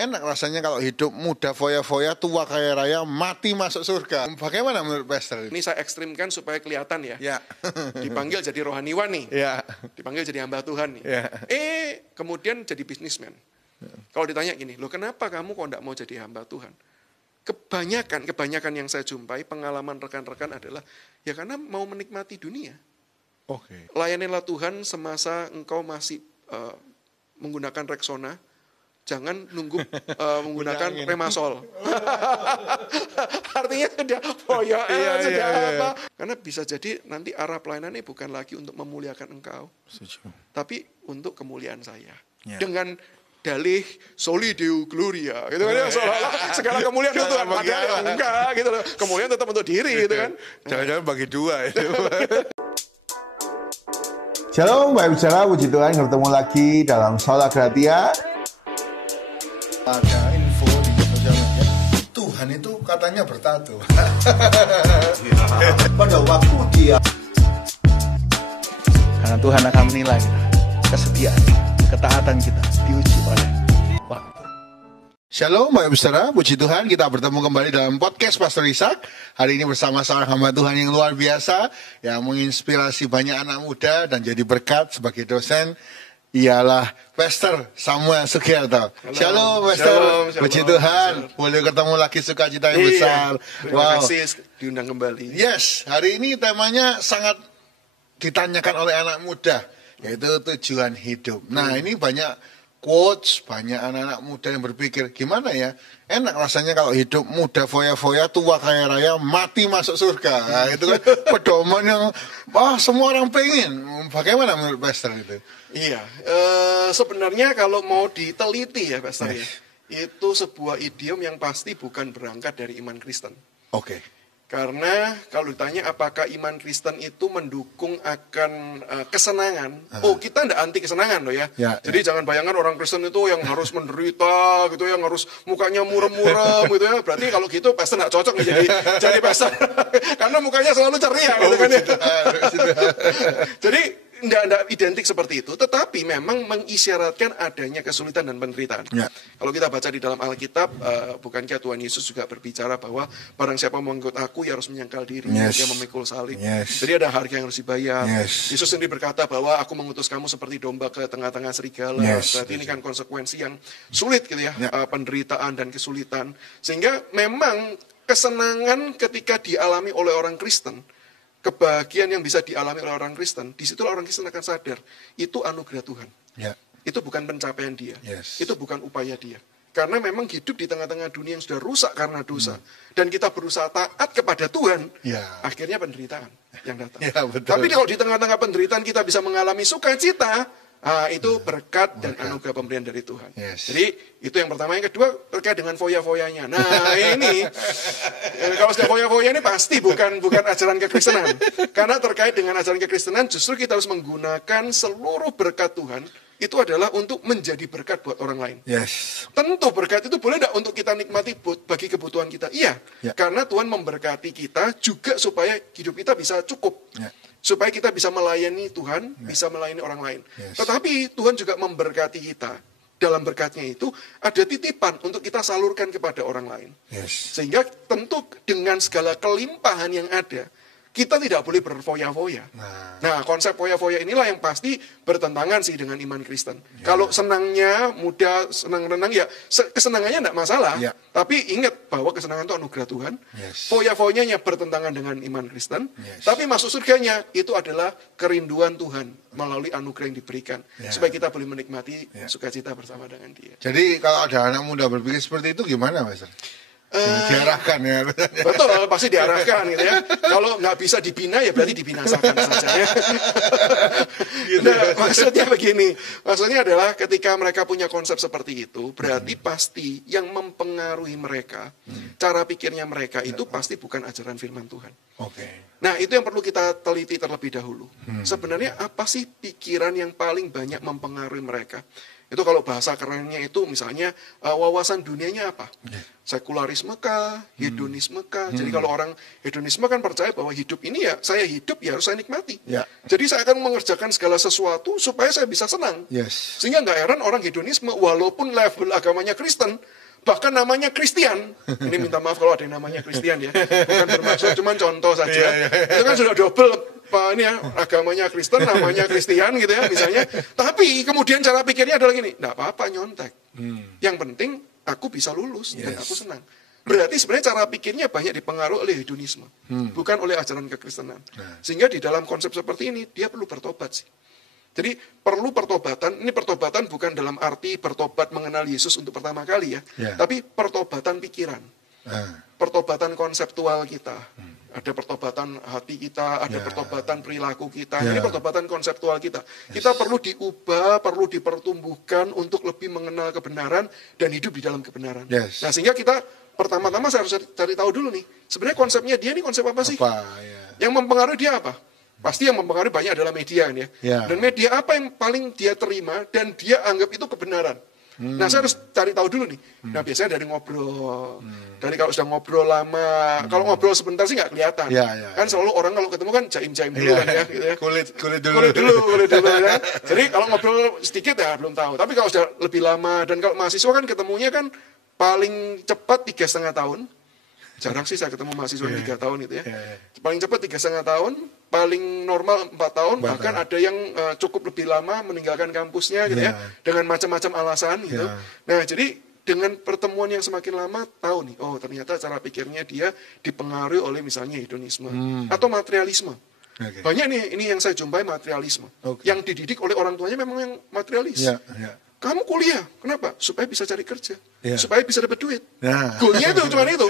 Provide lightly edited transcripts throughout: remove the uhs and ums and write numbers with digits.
Enak rasanya kalau hidup muda foya-foya, tua kaya raya, mati masuk surga. Bagaimana menurut Pastor? Ini saya ekstrimkan supaya kelihatan ya. Ya. Dipanggil jadi rohaniwan nih. Ya. Dipanggil jadi hamba Tuhan nih. Ya. Kemudian jadi bisnismen. Kalau ditanya gini, loh kenapa kamu kok enggak mau jadi hamba Tuhan? Kebanyakan yang saya jumpai, pengalaman rekan-rekan adalah, ya karena mau menikmati dunia. Oke. Layanilah Tuhan semasa engkau masih menggunakan Rexona, jangan nunggu menggunakan Remasol. Artinya sudah foya, sudah apa. Karena bisa jadi nanti arah pelayanan ini bukan lagi untuk memuliakan engkau, tapi untuk kemuliaan saya. Ya. Dengan dalih soli deo gloria, gitu kan ya, seolah-olah segala kemuliaan itu Tuhan, padahal enggak, gitu loh. Kemuliaan tetap untuk diri, gitu kan. Jangan-jangan bagi dua itu. Shalom, Bapak Bicara, puji Tuhan, ketemu lagi dalam Sola Gratia. Ada info di sosial media, Tuhan itu katanya bertato. Pada waktu dia, karena Tuhan akan menilai kesetiaan, ketaatan kita diuji oleh waktu. Shalom, Bapak Saudara, puji Tuhan, kita bertemu kembali dalam podcast Pastor Ishak. Hari ini bersama seorang hamba Tuhan yang luar biasa, yang menginspirasi banyak anak muda dan jadi berkat sebagai dosen, ialah Pastor Samuel Sugiarto. Shalom, Pastor. Puji Tuhan, boleh ketemu lagi, sukacita yang besar. Terima kasih diundang kembali. Yes, hari ini temanya sangat ditanyakan oleh anak muda, yaitu tujuan hidup. Nah, ini banyak quotes, banyak anak-anak muda yang berpikir, gimana ya, enak rasanya kalau hidup muda foya-foya, tua kaya raya, mati masuk surga. Nah, itu kan pedoman yang semua orang pengen. Bagaimana menurut Pastor itu? Iya, sebenarnya kalau mau diteliti ya Pastor ya, itu sebuah idiom yang pasti bukan berangkat dari iman Kristen. Oke. Karena kalau ditanya apakah iman Kristen itu mendukung akan kesenangan, kita tidak anti kesenangan loh ya. Jadi jangan bayangkan orang Kristen itu yang harus menderita gitu, yang harus mukanya muram-muram gitu ya. Berarti kalau gitu pastor nggak cocok nih jadi pastor, karena mukanya selalu ceria gitu kan ya. Jadi tidak identik seperti itu, tetapi memang mengisyaratkan adanya kesulitan dan penderitaan. Ya. Kalau kita baca di dalam Alkitab, bukankah Tuhan Yesus juga berbicara bahwa barang siapa mengikut aku, ya harus menyangkal diri, dia memikul salib. Jadi ada harga yang harus dibayar. Yesus sendiri berkata bahwa aku mengutus kamu seperti domba ke tengah-tengah serigala. Berarti ini kan konsekuensi yang sulit gitu ya, penderitaan dan kesulitan. Sehingga memang kesenangan ketika dialami oleh orang Kristen, kebahagiaan yang bisa dialami oleh orang Kristen, disitulah orang Kristen akan sadar, itu anugerah Tuhan. Itu bukan pencapaian dia, itu bukan upaya dia. Karena memang hidup di tengah-tengah dunia yang sudah rusak karena dosa, dan kita berusaha taat kepada Tuhan, akhirnya penderitaan yang datang. Tapi kalau di tengah-tengah penderitaan kita bisa mengalami sukacita, itu berkat dan anugerah pemberian dari Tuhan. Jadi itu yang pertama. Yang kedua terkait dengan foya-foyanya. Nah ini kalau sudah foya-foya ini pasti bukan ajaran kekristenan. Karena terkait dengan ajaran kekristenan justru kita harus menggunakan seluruh berkat Tuhan itu adalah untuk menjadi berkat buat orang lain. Tentu berkat itu boleh tidak untuk kita nikmati bagi kebutuhan kita? Iya. Karena Tuhan memberkati kita juga supaya hidup kita bisa cukup. Supaya kita bisa melayani Tuhan, bisa melayani orang lain. Tetapi Tuhan juga memberkati kita. Dalam berkatnya itu ada titipan untuk kita salurkan kepada orang lain. Sehingga tentu dengan segala kelimpahan yang ada, kita tidak boleh berfoya-foya. Nah, konsep foya-foya inilah yang pasti bertentangan sih dengan iman Kristen. Kalau senangnya muda, senang renang, ya kesenangannya tidak masalah. Tapi ingat bahwa kesenangan itu anugerah Tuhan. Foya-foyanya bertentangan dengan iman Kristen. Tapi masuk surganya itu adalah kerinduan Tuhan melalui anugerah yang diberikan. Supaya kita boleh menikmati sukacita bersama dengan dia. Jadi kalau ada anak muda berpikir seperti itu gimana, Mas? Diarahkan ya. Betul, pasti diarahkan gitu ya. Kalau nggak bisa dibina ya berarti dibinasakan saja ya. Nah, maksudnya begini. Maksudnya adalah ketika mereka punya konsep seperti itu, berarti pasti yang mempengaruhi mereka, cara pikirnya mereka itu pasti bukan ajaran firman Tuhan. Nah, itu yang perlu kita teliti terlebih dahulu. Sebenarnya apa sih pikiran yang paling banyak mempengaruhi mereka? Itu kalau bahasa kerennya itu misalnya wawasan dunianya apa? Sekularisme kah? Hedonisme kah? Jadi kalau orang hedonisme kan percaya bahwa hidup ini ya saya hidup ya harus saya nikmati. Jadi saya akan mengerjakan segala sesuatu supaya saya bisa senang. Sehingga nggak heran orang hedonisme walaupun level agamanya Kristen, bahkan namanya Kristian. Ini minta maaf kalau ada yang namanya Kristian ya. Bukan bermaksud, cuman contoh saja. Itu kan sudah double ini ya, agamanya Kristen, namanya Kristian gitu ya misalnya. Tapi kemudian cara pikirnya adalah gini, enggak apa-apa nyontek. Yang penting aku bisa lulus dan aku senang. Berarti sebenarnya cara pikirnya banyak dipengaruhi oleh hedonisme, bukan oleh ajaran kekristenan. Sehingga di dalam konsep seperti ini dia perlu bertobat sih. Jadi perlu pertobatan, ini pertobatan bukan dalam arti bertobat mengenal Yesus untuk pertama kali ya, tapi pertobatan pikiran, pertobatan konseptual kita. Ada pertobatan hati kita, ada pertobatan perilaku kita. Ini pertobatan konseptual kita. Kita perlu diubah, perlu dipertumbuhkan untuk lebih mengenal kebenaran dan hidup di dalam kebenaran. Nah, sehingga kita pertama-tama saya harus cari tahu dulu nih, sebenarnya konsepnya dia ini konsep apa sih? Yang mempengaruhi dia apa? Pasti yang mempengaruhi banyak adalah media kan ya. Dan media apa yang paling dia terima dan dia anggap itu kebenaran. Nah, saya harus cari tahu dulu nih. Nah, biasanya dari ngobrol. Dari kalau sudah ngobrol lama, kalau ngobrol sebentar sih nggak kelihatan. Kan selalu orang kalau ketemu kan jaim-jaim dulu kan ya, gitu ya. Kulit dulu ya. Jadi kalau ngobrol sedikit ya belum tahu. Tapi kalau sudah lebih lama dan kalau mahasiswa kan ketemunya kan paling cepat 3,5 tahun. Jarang sih saya ketemu mahasiswa 3 tahun itu ya. Paling cepat 3,5 tahun, paling normal 4 tahun, bahkan ada yang cukup lebih lama meninggalkan kampusnya gitu ya, dengan macam-macam alasan gitu. Nah, jadi dengan pertemuan yang semakin lama tahu nih, oh ternyata cara pikirnya dia dipengaruhi oleh misalnya hedonisme atau materialisme. Banyak nih ini yang saya jumpai materialisme. Yang dididik oleh orang tuanya memang yang materialis. Kamu kuliah, kenapa? Supaya bisa cari kerja, supaya bisa dapat duit. Goalnya itu cuma itu,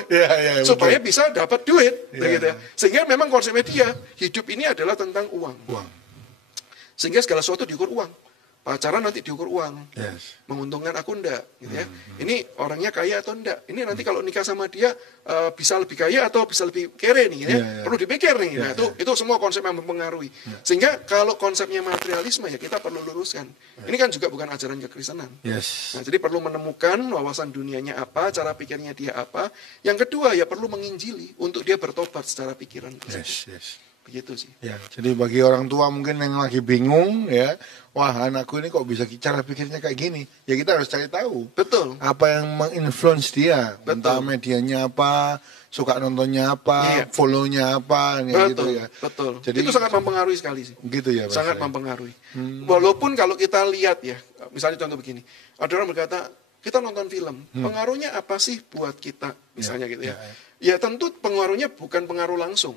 supaya bisa dapat duit, gitu ya. Sehingga memang konsepnya dia hidup ini adalah tentang uang. Sehingga segala sesuatu diukur uang. Pacaran nanti diukur uang, menguntungkan aku enggak, gitu ya. Ini orangnya kaya atau enggak? Ini nanti kalau nikah sama dia bisa lebih kaya atau bisa lebih kere nih, ya. Perlu dipikir nih. Nah, itu semua konsep yang mempengaruhi. Sehingga kalau konsepnya materialisme ya kita perlu luruskan. Ini kan juga bukan ajaran kekristenan. Nah, jadi perlu menemukan wawasan dunianya apa, cara pikirnya dia apa. Yang kedua ya perlu menginjili untuk dia bertobat secara pikiran. Begitu sih. Jadi bagi orang tua mungkin yang lagi bingung ya, wah anakku ini kok bisa cara pikirnya kayak gini, ya kita harus cari tahu. Apa yang menginfluence dia, entah medianya apa, suka nontonnya apa, follow-nya apa, gitu ya. Jadi itu sangat mempengaruhi sekali sih. Gitu ya. Sangat mempengaruhi. Walaupun kalau kita lihat ya, misalnya contoh begini, ada orang berkata kita nonton film, pengaruhnya apa sih buat kita, misalnya gitu ya. Ya tentu pengaruhnya bukan pengaruh langsung.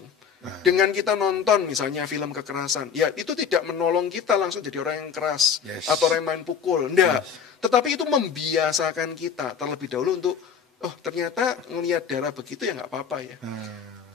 Dengan kita nonton misalnya film kekerasan, ya itu tidak menolong kita langsung jadi orang yang keras atau orang yang main pukul, enggak. Tetapi itu membiasakan kita terlebih dahulu untuk, oh ternyata ngelihat darah begitu ya nggak apa-apa ya.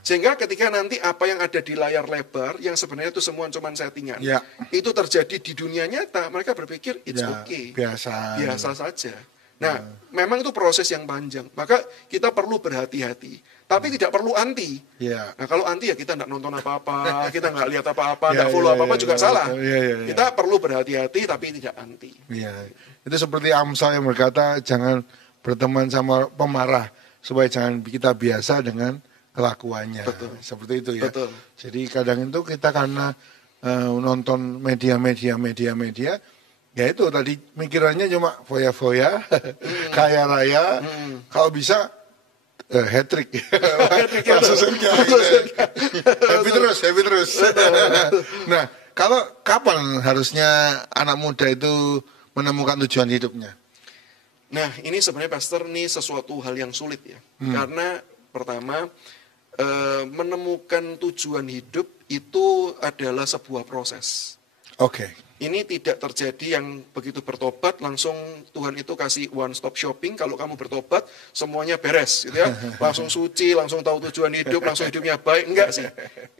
Sehingga ketika nanti apa yang ada di layar lebar, yang sebenarnya itu semua cuma settingan, itu terjadi di dunia nyata, mereka berpikir it's okay, biasa saja. Nah, memang itu proses yang panjang. Maka kita perlu berhati-hati. Tapi tidak perlu anti. Nah, kalau anti ya kita tidak nonton apa-apa, kita nggak lihat apa-apa, nggak follow apa-apa juga salah. Kita perlu berhati-hati tapi tidak anti. Itu seperti Amsal yang berkata, jangan berteman sama pemarah, supaya jangan kita biasa dengan kelakuannya. Seperti itu ya. Jadi kadang itu kita karena nonton media-media, ya itu tadi mikirannya cuma foya-foya, kaya raya, kalau bisa hat-trick. Happy terus. Nah, kalau kapan harusnya anak muda itu menemukan tujuan hidupnya? Nah, ini sebenarnya Pastor, ini sesuatu hal yang sulit ya. Karena pertama, menemukan tujuan hidup itu adalah sebuah proses. Ini tidak terjadi yang begitu bertobat langsung Tuhan itu kasih one stop shopping, kalau kamu bertobat semuanya beres gitu ya. Langsung suci, langsung tahu tujuan hidup, langsung hidupnya baik, enggak sih.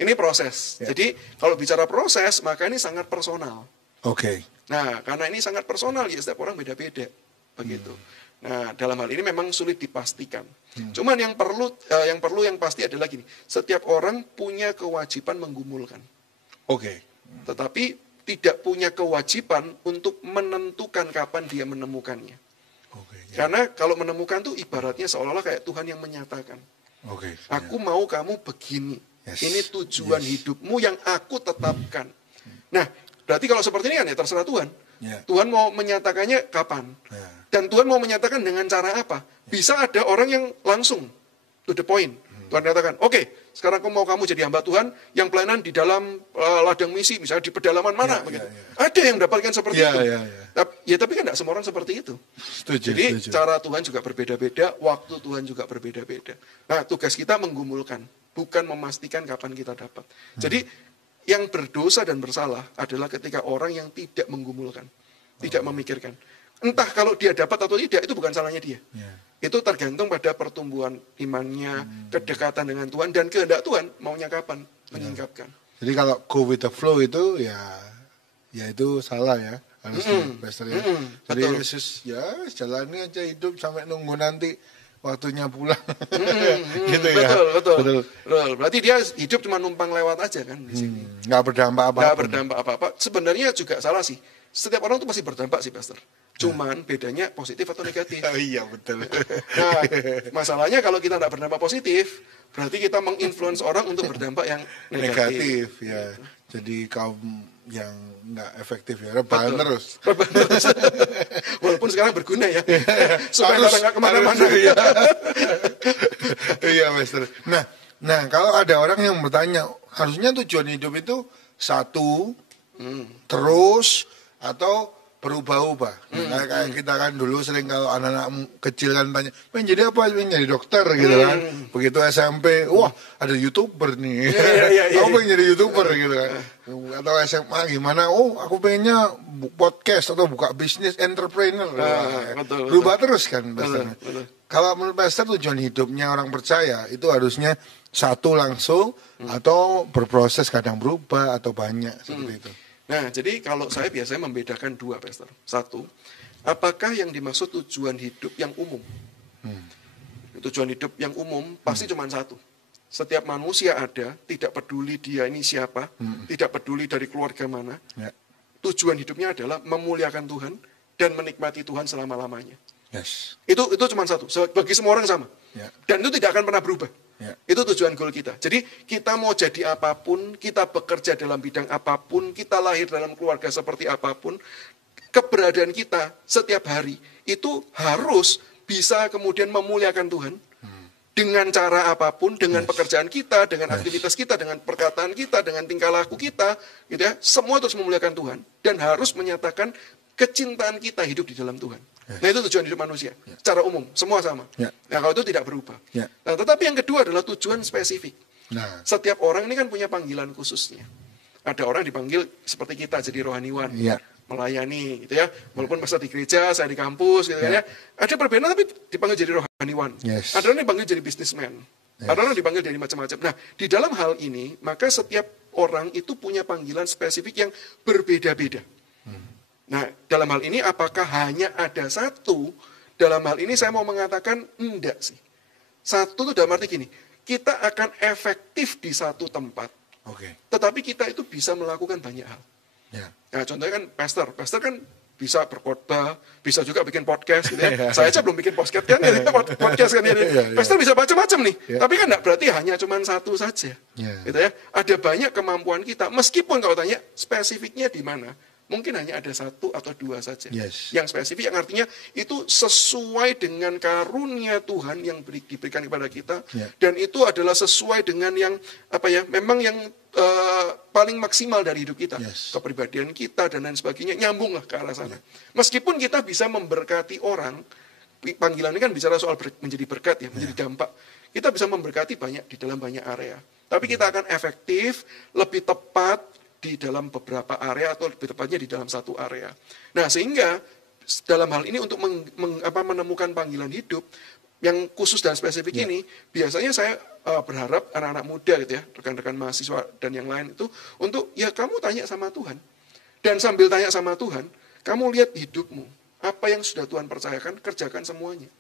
Ini proses. Jadi kalau bicara proses maka ini sangat personal. Nah, karena ini sangat personal ya setiap orang beda-beda. Begitu. Nah, dalam hal ini memang sulit dipastikan. Cuman yang yang pasti adalah gini, setiap orang punya kewajiban menggumulkan. Tetapi tidak punya kewajiban untuk menentukan kapan dia menemukannya. Oke, ya. Karena kalau menemukan tuh ibaratnya seolah-olah kayak Tuhan yang menyatakan. Oke, Aku mau kamu begini. Yes. Ini tujuan Yes. hidupmu yang aku tetapkan. Nah, berarti kalau seperti ini kan ya terserah Tuhan. Ya. Tuhan mau menyatakannya kapan. Ya. Dan Tuhan mau menyatakan dengan cara apa. Bisa ada orang yang langsung to the point. Tuhan katakan, oke, sekarang aku mau kamu jadi hamba Tuhan yang pelayanan di dalam ladang misi, misalnya di pedalaman mana. Begitu. Ada yang mendapatkan seperti itu. Tapi kan tidak semua orang seperti itu. Jadi cara Tuhan juga berbeda-beda, waktu Tuhan juga berbeda-beda. Nah, tugas kita menggumulkan, bukan memastikan kapan kita dapat. Jadi yang berdosa dan bersalah adalah ketika orang yang tidak menggumulkan, tidak memikirkan. Entah kalau dia dapat atau tidak, itu bukan salahnya dia. Itu tergantung pada pertumbuhan imannya, kedekatan dengan Tuhan, dan kehendak Tuhan maunya kapan menyingkapkan. Jadi kalau go with the flow itu ya itu salah ya, harusnya Pastor ya. Jadi betul. Yesus ya jalani aja hidup sampai nunggu nanti waktunya pulang. Gitu ya. Betul. Berarti dia hidup cuma numpang lewat aja kan di sini. Nggak berdampak apa-apa. Nggak berdampak apa-apa. Sebenarnya juga salah sih. Setiap orang itu pasti berdampak sih, Pastor. Cuman bedanya positif atau negatif. Oh, iya betul. Nah, masalahnya kalau kita tidak berdampak positif, berarti kita menginfluence orang untuk berdampak yang negatif. Ya. Jadi kaum yang nggak efektif ya, rebahan terus. Walaupun sekarang berguna ya, supaya kita nggak kemana-mana. Iya, Master. Nah, kalau ada orang yang bertanya, harusnya tujuan hidup itu satu, terus atau berubah-ubah. Kayak kita kan dulu sering kalau anak-anak kecil kan tanya, pengen jadi apa? Pengen jadi dokter gitu kan. Begitu SMP, wah ada YouTuber nih. Aku pengen jadi YouTuber gitu kan. Atau SMA gimana? Oh aku pengennya podcast atau buka bisnis entrepreneur. Betul. Berubah terus kan. Betul. Kalau menurut Pastor tujuan hidupnya orang percaya itu harusnya satu langsung atau berproses, kadang berubah atau banyak seperti itu. Nah, jadi kalau saya biasanya membedakan dua, Pastor. Satu, apakah yang dimaksud tujuan hidup yang umum? Tujuan hidup yang umum pasti cuma satu. Setiap manusia ada, tidak peduli dia ini siapa, tidak peduli dari keluarga mana. Tujuan hidupnya adalah memuliakan Tuhan dan menikmati Tuhan selama-lamanya. Yes. Itu cuma satu, bagi semua orang sama. Dan itu tidak akan pernah berubah. Itu tujuan goal kita. Jadi kita mau jadi apapun, kita bekerja dalam bidang apapun, kita lahir dalam keluarga seperti apapun, keberadaan kita setiap hari itu harus bisa kemudian memuliakan Tuhan dengan cara apapun, dengan pekerjaan kita, dengan aktivitas kita, dengan perkataan kita, dengan tingkah laku kita, gitu ya. Semua terus memuliakan Tuhan dan harus menyatakan kecintaan kita hidup di dalam Tuhan. Nah itu tujuan hidup manusia, secara umum, semua sama. Nah kalau itu tidak berubah. Nah tetapi yang kedua adalah tujuan spesifik. Setiap orang ini kan punya panggilan khususnya. Ada orang dipanggil seperti kita jadi rohaniwan, melayani gitu ya. Walaupun masa di gereja, saya di kampus gitu kan ya. Ada perbedaan tapi dipanggil jadi rohaniwan. Ada orang dipanggil jadi businessman. Ada orang dipanggil jadi macam-macam. Nah di dalam hal ini maka setiap orang itu punya panggilan spesifik yang berbeda-beda. Nah, dalam hal ini apakah hanya ada satu? Dalam hal ini saya mau mengatakan enggak sih. Satu itu dalam arti gini, kita akan efektif di satu tempat. Tetapi kita itu bisa melakukan banyak hal. Nah, contohnya kan pastor kan bisa berkhotbah, bisa juga bikin podcast gitu ya. Saya aja belum bikin podcast kan, podcast kan ya. Pastor bisa macam-macam nih. Tapi kan enggak berarti hanya cuma satu saja. Gitu ya. Ada banyak kemampuan kita, meskipun kalau tanya spesifiknya di mana? Mungkin hanya ada satu atau dua saja. Yang spesifik, yang artinya itu sesuai dengan karunia Tuhan yang diberikan kepada kita. Dan itu adalah sesuai dengan yang, memang yang paling maksimal dari hidup kita. Kepribadian kita dan lain sebagainya, nyambunglah ke arah sana. Meskipun kita bisa memberkati orang, panggilan ini kan bicara soal menjadi berkat ya, menjadi dampak. Kita bisa memberkati banyak di dalam banyak area. Tapi kita akan efektif, lebih tepat, di dalam beberapa area atau lebih tepatnya di dalam satu area. Nah, sehingga dalam hal ini untuk menemukan panggilan hidup yang khusus dan spesifik ini, biasanya saya berharap anak-anak muda gitu ya, rekan-rekan mahasiswa dan yang lain itu untuk ya kamu tanya sama Tuhan. Dan sambil tanya sama Tuhan, kamu lihat hidupmu. Apa yang sudah Tuhan percayakan, kerjakan semuanya.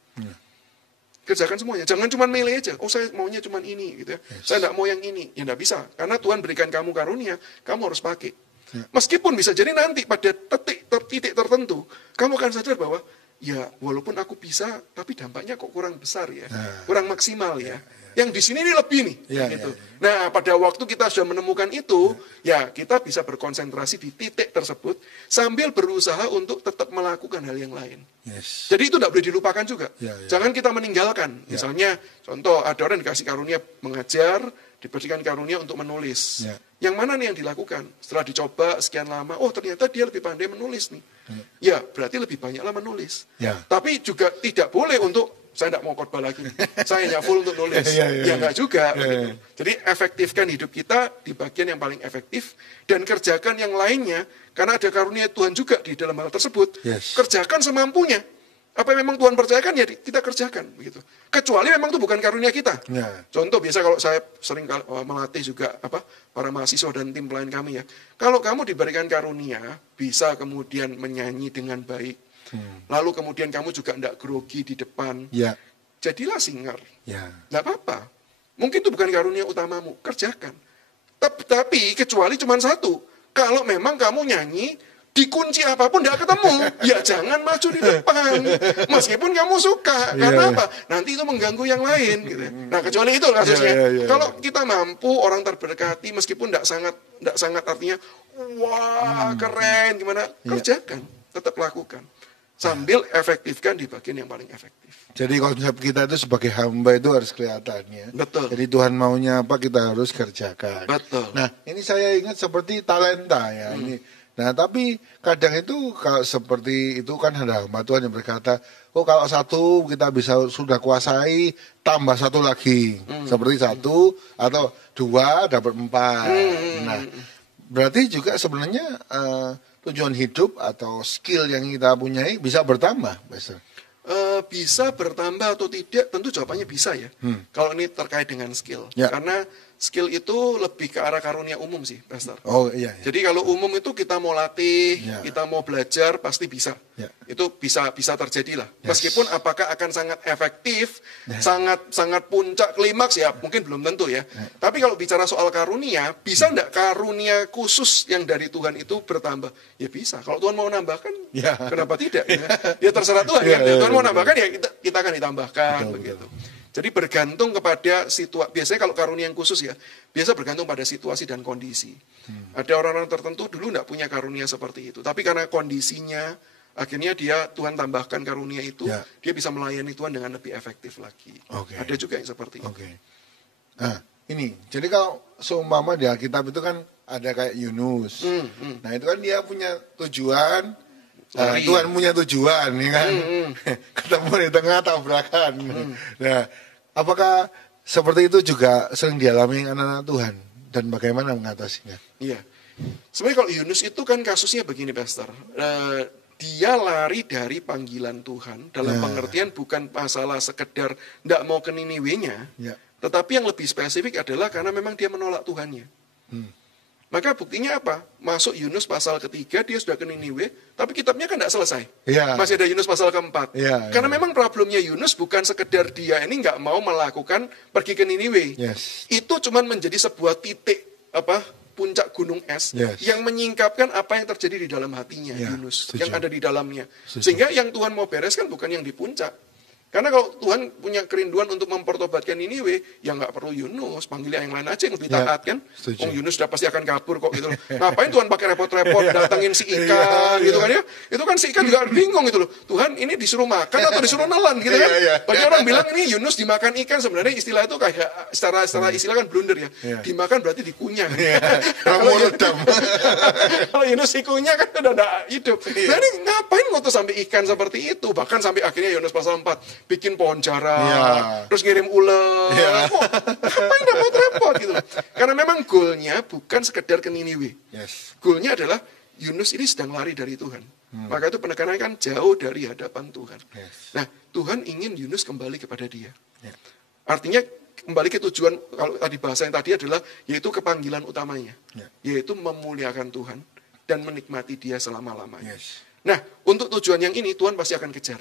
Kerjakan semuanya. Jangan cuma milih aja. Oh, saya maunya cuma ini gitu ya. Saya enggak mau yang ini. Ya enggak bisa. Karena Tuhan berikan kamu karunia, kamu harus pakai. Meskipun bisa jadi nanti pada titik tertentu, kamu akan sadar bahwa ya walaupun aku bisa, tapi dampaknya kok kurang besar ya, kurang maksimal ya. Yang di sini ini lebih nih, gitu. Nah, pada waktu kita sudah menemukan itu, ya kita bisa berkonsentrasi di titik tersebut sambil berusaha untuk tetap melakukan hal yang lain. Jadi itu tidak boleh dilupakan juga. Jangan kita meninggalkan. Misalnya, contoh ada orang dikasih karunia mengajar, diberikan karunia untuk menulis. Yang mana nih yang dilakukan? Setelah dicoba sekian lama, oh ternyata dia lebih pandai menulis nih. Ya, berarti lebih banyaklah menulis. Tapi juga tidak boleh untuk saya tidak mau khotbah lagi, saya hanya full untuk nulis. Ya enggak juga. Begitu. Jadi efektifkan hidup kita di bagian yang paling efektif dan kerjakan yang lainnya, karena ada karunia Tuhan juga di dalam hal tersebut. Kerjakan semampunya. Apa yang memang Tuhan percayakan ya kita kerjakan begitu. Kecuali memang itu bukan karunia kita. Contoh biasa kalau saya sering melatih juga para mahasiswa dan tim pelayan kami ya. Kalau kamu diberikan karunia bisa kemudian menyanyi dengan baik. Lalu kemudian kamu juga tidak grogi di depan. Jadilah singer. Tidak apa-apa. Mungkin itu bukan karunia utamamu. Kerjakan. Tapi kecuali cuma satu. Kalau memang kamu nyanyi, dikunci apapun tidak ketemu, ya jangan maju di depan. Meskipun kamu suka. Karena apa? Nanti itu mengganggu yang lain. Gitu. Nah kecuali itu kasusnya. Kalau kita mampu, orang terberkati, meskipun tidak sangat artinya, wah keren, gimana? Kerjakan. Tetap lakukan. Sambil efektifkan di bagian yang paling efektif. Jadi konsep kita itu sebagai hamba itu harus kelihatan ya. Betul. Jadi Tuhan maunya apa kita harus kerjakan. Betul. Nah ini saya ingat seperti talenta ya. Nah tapi kadang itu kalau seperti itu kan ada hamba Tuhan yang berkata, oh kalau satu kita bisa sudah kuasai, tambah satu lagi. Seperti satu atau dua dapat 4. Nah berarti juga sebenarnya tujuan hidup atau skill yang kita punyai bisa bertambah, Pastor? Bisa bertambah atau tidak, tentu jawabannya bisa ya. Kalau ini terkait dengan skill. Karena skill itu lebih ke arah karunia umum sih, Pastor. Oh iya. Jadi kalau umum itu kita mau latih, kita mau belajar, pasti bisa. Itu bisa terjadi lah. Meskipun apakah akan sangat efektif, sangat puncak klimaks ya, mungkin belum tentu ya. Tapi kalau bicara soal karunia, bisa enggak karunia khusus yang dari Tuhan itu bertambah? Ya bisa. Kalau Tuhan mau nambahkan, kenapa tidak? Ya terserah Tuhan. Tuhan mau nambahkan ya kita akan ditambahkan. Begitu. Jadi bergantung kepada situasi. Biasanya kalau karunia yang khusus ya, biasa bergantung pada situasi dan kondisi. Ada orang-orang tertentu dulu tidak punya karunia seperti itu. Tapi karena kondisinya, akhirnya Tuhan tambahkan karunia itu, dia bisa melayani Tuhan dengan lebih efektif lagi. Ada juga yang seperti itu. Nah, ini. Jadi kalau seumpama di Alkitab itu kan ada kayak Yunus. Nah itu kan dia punya tujuan. Tuhan punya tujuan, ya kan? Ketemu di tengah tabrakan. Nah, apakah seperti itu juga sering dialami anak-anak Tuhan? Dan bagaimana mengatasinya? Iya. Sebenarnya kalau Yunus itu kan kasusnya begini, Pastor. Dia lari dari panggilan Tuhan. Dalam pengertian bukan masalah sekedar tidak mau ke Niniwe-nya. Tetapi yang lebih spesifik adalah karena memang dia menolak Tuhannya. Maka buktinya apa? Masuk Yunus pasal ketiga, dia sudah ke Niniwe, tapi kitabnya kan tidak selesai. Masih ada Yunus pasal keempat. Karena memang problemnya Yunus bukan sekedar dia ini nggak mau melakukan pergi ke Niniwe. Itu cuma menjadi sebuah titik puncak gunung es yang menyingkapkan apa yang terjadi di dalam hatinya Yunus, yang ada di dalamnya. Sehingga yang Tuhan mau bereskan bukan yang di puncak. Karena kalau Tuhan punya kerinduan untuk mempertobatkan Niniwe, ya nggak perlu Yunus, panggil yang lain aja yang lebih taat kan. Yunus sudah pasti akan kabur kok gitu loh. Ngapain Tuhan pakai repot-repot datangin si ikan gitu kan ya? Itu kan si ikan juga bingung gitu loh. Tuhan ini disuruh makan atau disuruh nelan gitu kan? Banyak orang bilang ini Yunus dimakan ikan, sebenarnya istilah itu kayak secara istilah kan blunder ya. Dimakan berarti dikunyah. Kalau Yunus dikunyah kan udah tidak hidup. Nah ini ngapain ngutus sampai ikan seperti itu? Bahkan sampai akhirnya Yunus pasal 4 bikin pohon jara, terus ngirim ular. Ngapain repot-repot gitu. Karena memang goalnya bukan sekedar ke Niniwe. Goalnya adalah Yunus ini sedang lari dari Tuhan. Maka itu penekanannya kan jauh dari hadapan Tuhan. Nah, Tuhan ingin Yunus kembali kepada dia. Artinya kembali ke tujuan, kalau tadi bahasa yang tadi adalah, yaitu kepanggilan utamanya. Yaitu memuliakan Tuhan dan menikmati dia selama-lamanya. Nah, untuk tujuan yang ini Tuhan pasti akan kejar.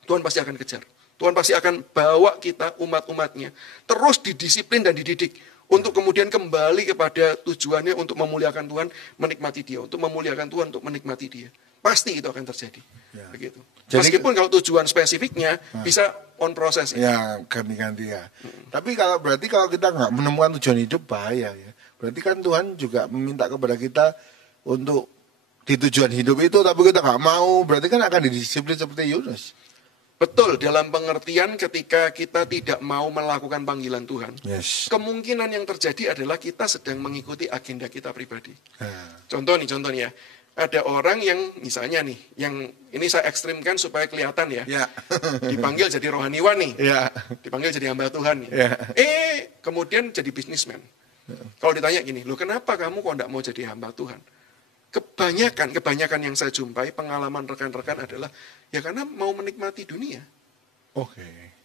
Tuhan pasti akan kejar. Tuhan pasti akan bawa kita, umat-umatnya, terus didisiplin dan dididik untuk kemudian kembali kepada tujuannya untuk memuliakan Tuhan, menikmati Dia, untuk memuliakan Tuhan, untuk menikmati Dia. Pasti itu akan terjadi. Begitu. Jadi, meskipun kalau tujuan spesifiknya bisa on proses. Ya, ganti-ganti ya. Tapi berarti kalau kita nggak menemukan tujuan hidup, bahaya ya. Berarti kan Tuhan juga meminta kepada kita untuk di tujuan hidup itu, tapi kita nggak mau, berarti kan akan didisiplin seperti Yunus. Betul, dalam pengertian ketika kita tidak mau melakukan panggilan Tuhan, kemungkinan yang terjadi adalah kita sedang mengikuti agenda kita pribadi. Contoh nih ya, ada orang yang misalnya nih, yang ini saya ekstrimkan supaya kelihatan ya, dipanggil jadi rohaniwan nih, dipanggil jadi hamba Tuhan nih, kemudian jadi bisnismen. Kalau ditanya gini, loh kenapa kamu kok tidak mau jadi hamba Tuhan? Kebanyakan yang saya jumpai, pengalaman rekan-rekan adalah, ya karena mau menikmati dunia.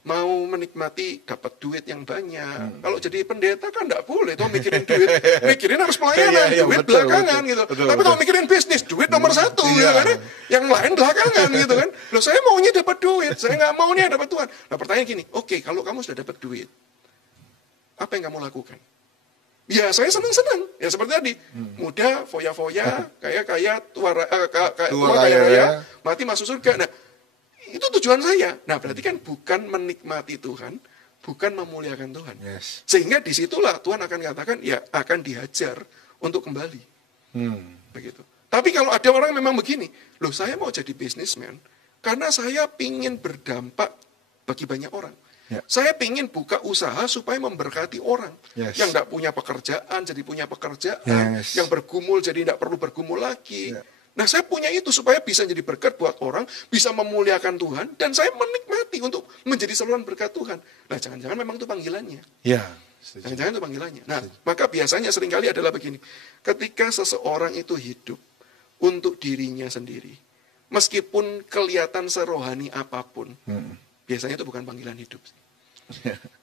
Mau menikmati dapat duit yang banyak. Kalau jadi pendeta kan tidak boleh, tuh mikirin duit, mikirin harus pelayanan, duit belakangan gitu. Tapi kalau mikirin bisnis, duit nomor satu, gitu kan? Yang lain belakangan gitu kan. Loh saya maunya dapat duit, saya nggak maunya dapat Tuhan. Nah pertanyaan gini, oke, kalau kamu sudah dapat duit, apa yang kamu lakukan? Ya saya senang-senang, ya seperti tadi, muda, foya-foya, kaya-kaya, tua kaya-kaya, mati masuk surga. Nah, itu tujuan saya. Nah, berarti kan bukan menikmati Tuhan, bukan memuliakan Tuhan. Sehingga disitulah Tuhan akan katakan, ya akan dihajar untuk kembali. Begitu. Tapi kalau ada orang memang begini, loh saya mau jadi bisnismen, karena saya pingin berdampak bagi banyak orang. Saya pingin buka usaha supaya memberkati orang yang tidak punya pekerjaan jadi punya pekerjaan, yang bergumul jadi tidak perlu bergumul lagi. Nah saya punya itu supaya bisa jadi berkat buat orang, bisa memuliakan Tuhan, dan saya menikmati untuk menjadi saluran berkat Tuhan. Nah jangan-jangan memang itu panggilannya. Jangan-jangan itu panggilannya. Nah maka biasanya seringkali adalah begini, ketika seseorang itu hidup untuk dirinya sendiri, meskipun kelihatan serohani apapun, biasanya itu bukan panggilan hidup.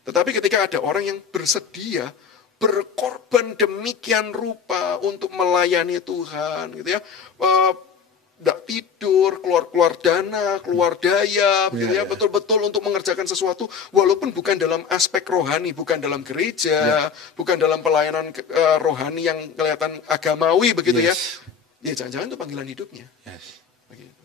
Tetapi ketika ada orang yang bersedia berkorban demikian rupa untuk melayani Tuhan, gitu ya, tidak tidur, keluar dana, keluar daya, gitu ya, betul-betul untuk mengerjakan sesuatu, walaupun bukan dalam aspek rohani, bukan dalam gereja, bukan dalam pelayanan rohani yang kelihatan agamawi, begitu ya. Ya jangan-jangan itu panggilan hidupnya. Begitu.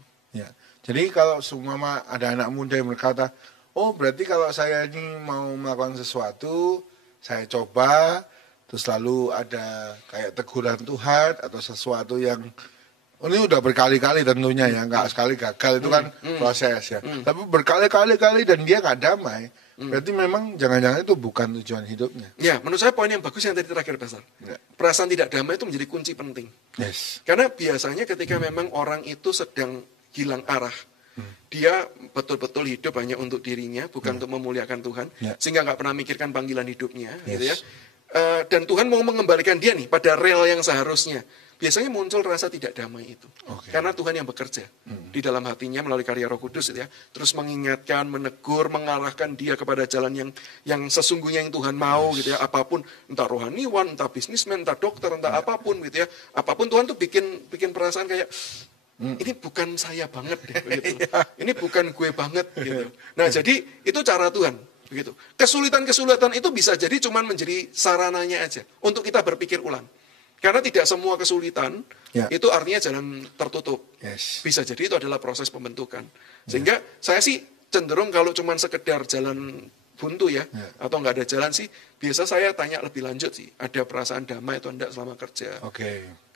Jadi kalau seumpama ada anak muda yang berkata, oh berarti kalau saya ini mau melakukan sesuatu, saya coba, terus lalu ada kayak teguran Tuhan atau sesuatu yang, ini udah berkali-kali tentunya ya, nggak sekali gagal, itu kan proses ya. Tapi berkali-kali dan dia nggak damai, berarti memang jangan-jangan itu bukan tujuan hidupnya. Ya, menurut saya poin yang bagus yang tadi terakhir, Pastor. Perasaan tidak damai itu menjadi kunci penting. Karena biasanya ketika memang orang itu sedang hilang arah, dia betul-betul hidup hanya untuk dirinya, bukan untuk memuliakan Tuhan, sehingga nggak pernah mikirkan panggilan hidupnya, gitu ya. Dan Tuhan mau mengembalikan dia nih pada rel yang seharusnya. Biasanya muncul rasa tidak damai itu, karena Tuhan yang bekerja di dalam hatinya melalui karya Roh Kudus, gitu ya. Terus mengingatkan, menegur, mengarahkan dia kepada jalan yang sesungguhnya yang Tuhan mau, gitu ya. Apapun, entah rohaniwan, entah bisnismen, entah dokter, entah apapun, gitu ya. Apapun Tuhan tuh bikin perasaan kayak, ini bukan saya banget deh, begitu. Ini bukan gue banget, gitu. Nah jadi itu cara Tuhan, begitu. Kesulitan-kesulitan itu bisa jadi cuman menjadi sarananya aja untuk kita berpikir ulang. Karena tidak semua kesulitan itu artinya jalan tertutup. Bisa jadi itu adalah proses pembentukan. Sehingga saya sih cenderung kalau cuman sekedar jalan buntu ya, atau nggak ada jalan sih, biasa saya tanya lebih lanjut sih, ada perasaan damai atau enggak selama kerja.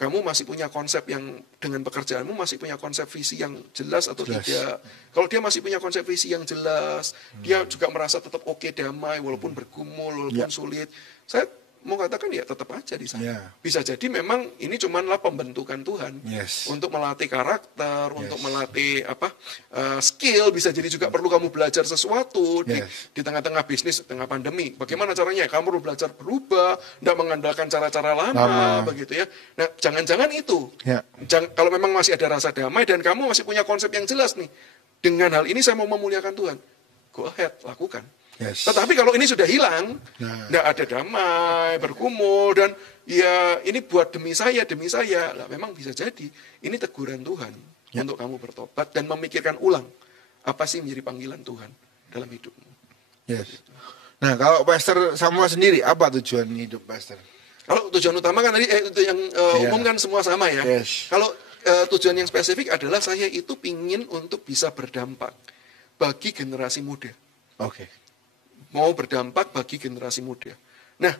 Kamu masih punya konsep yang, dengan pekerjaanmu masih punya konsep visi yang jelas atau tidak. Kalau dia masih punya konsep visi yang jelas, dia juga merasa tetap oke, damai, walaupun bergumul, walaupun sulit. Saya mau katakan ya tetap aja di sana. Bisa jadi memang ini cumanlah pembentukan Tuhan untuk melatih karakter, untuk melatih skill. Bisa jadi juga perlu kamu belajar sesuatu di tengah-tengah bisnis, tengah pandemi. Bagaimana caranya? Kamu perlu belajar berubah, tidak mengandalkan cara-cara lama, begitu ya. Nah, jangan-jangan itu. Kalau memang masih ada rasa damai dan kamu masih punya konsep yang jelas nih, dengan hal ini saya mau memuliakan Tuhan, go ahead, lakukan. Tetapi kalau ini sudah hilang, tidak ada damai, bergumul, dan ya ini buat demi saya, lah, memang bisa jadi ini teguran Tuhan untuk kamu bertobat dan memikirkan ulang apa sih menjadi panggilan Tuhan dalam hidupmu. Nah, kalau Pastor Samuel sendiri, apa tujuan hidup Pastor? Kalau tujuan utama kan tadi itu yang umum kan semua sama ya. Yes. Kalau tujuan yang spesifik adalah saya itu pingin untuk bisa berdampak bagi generasi muda. Oke. Mau berdampak bagi generasi muda. Nah,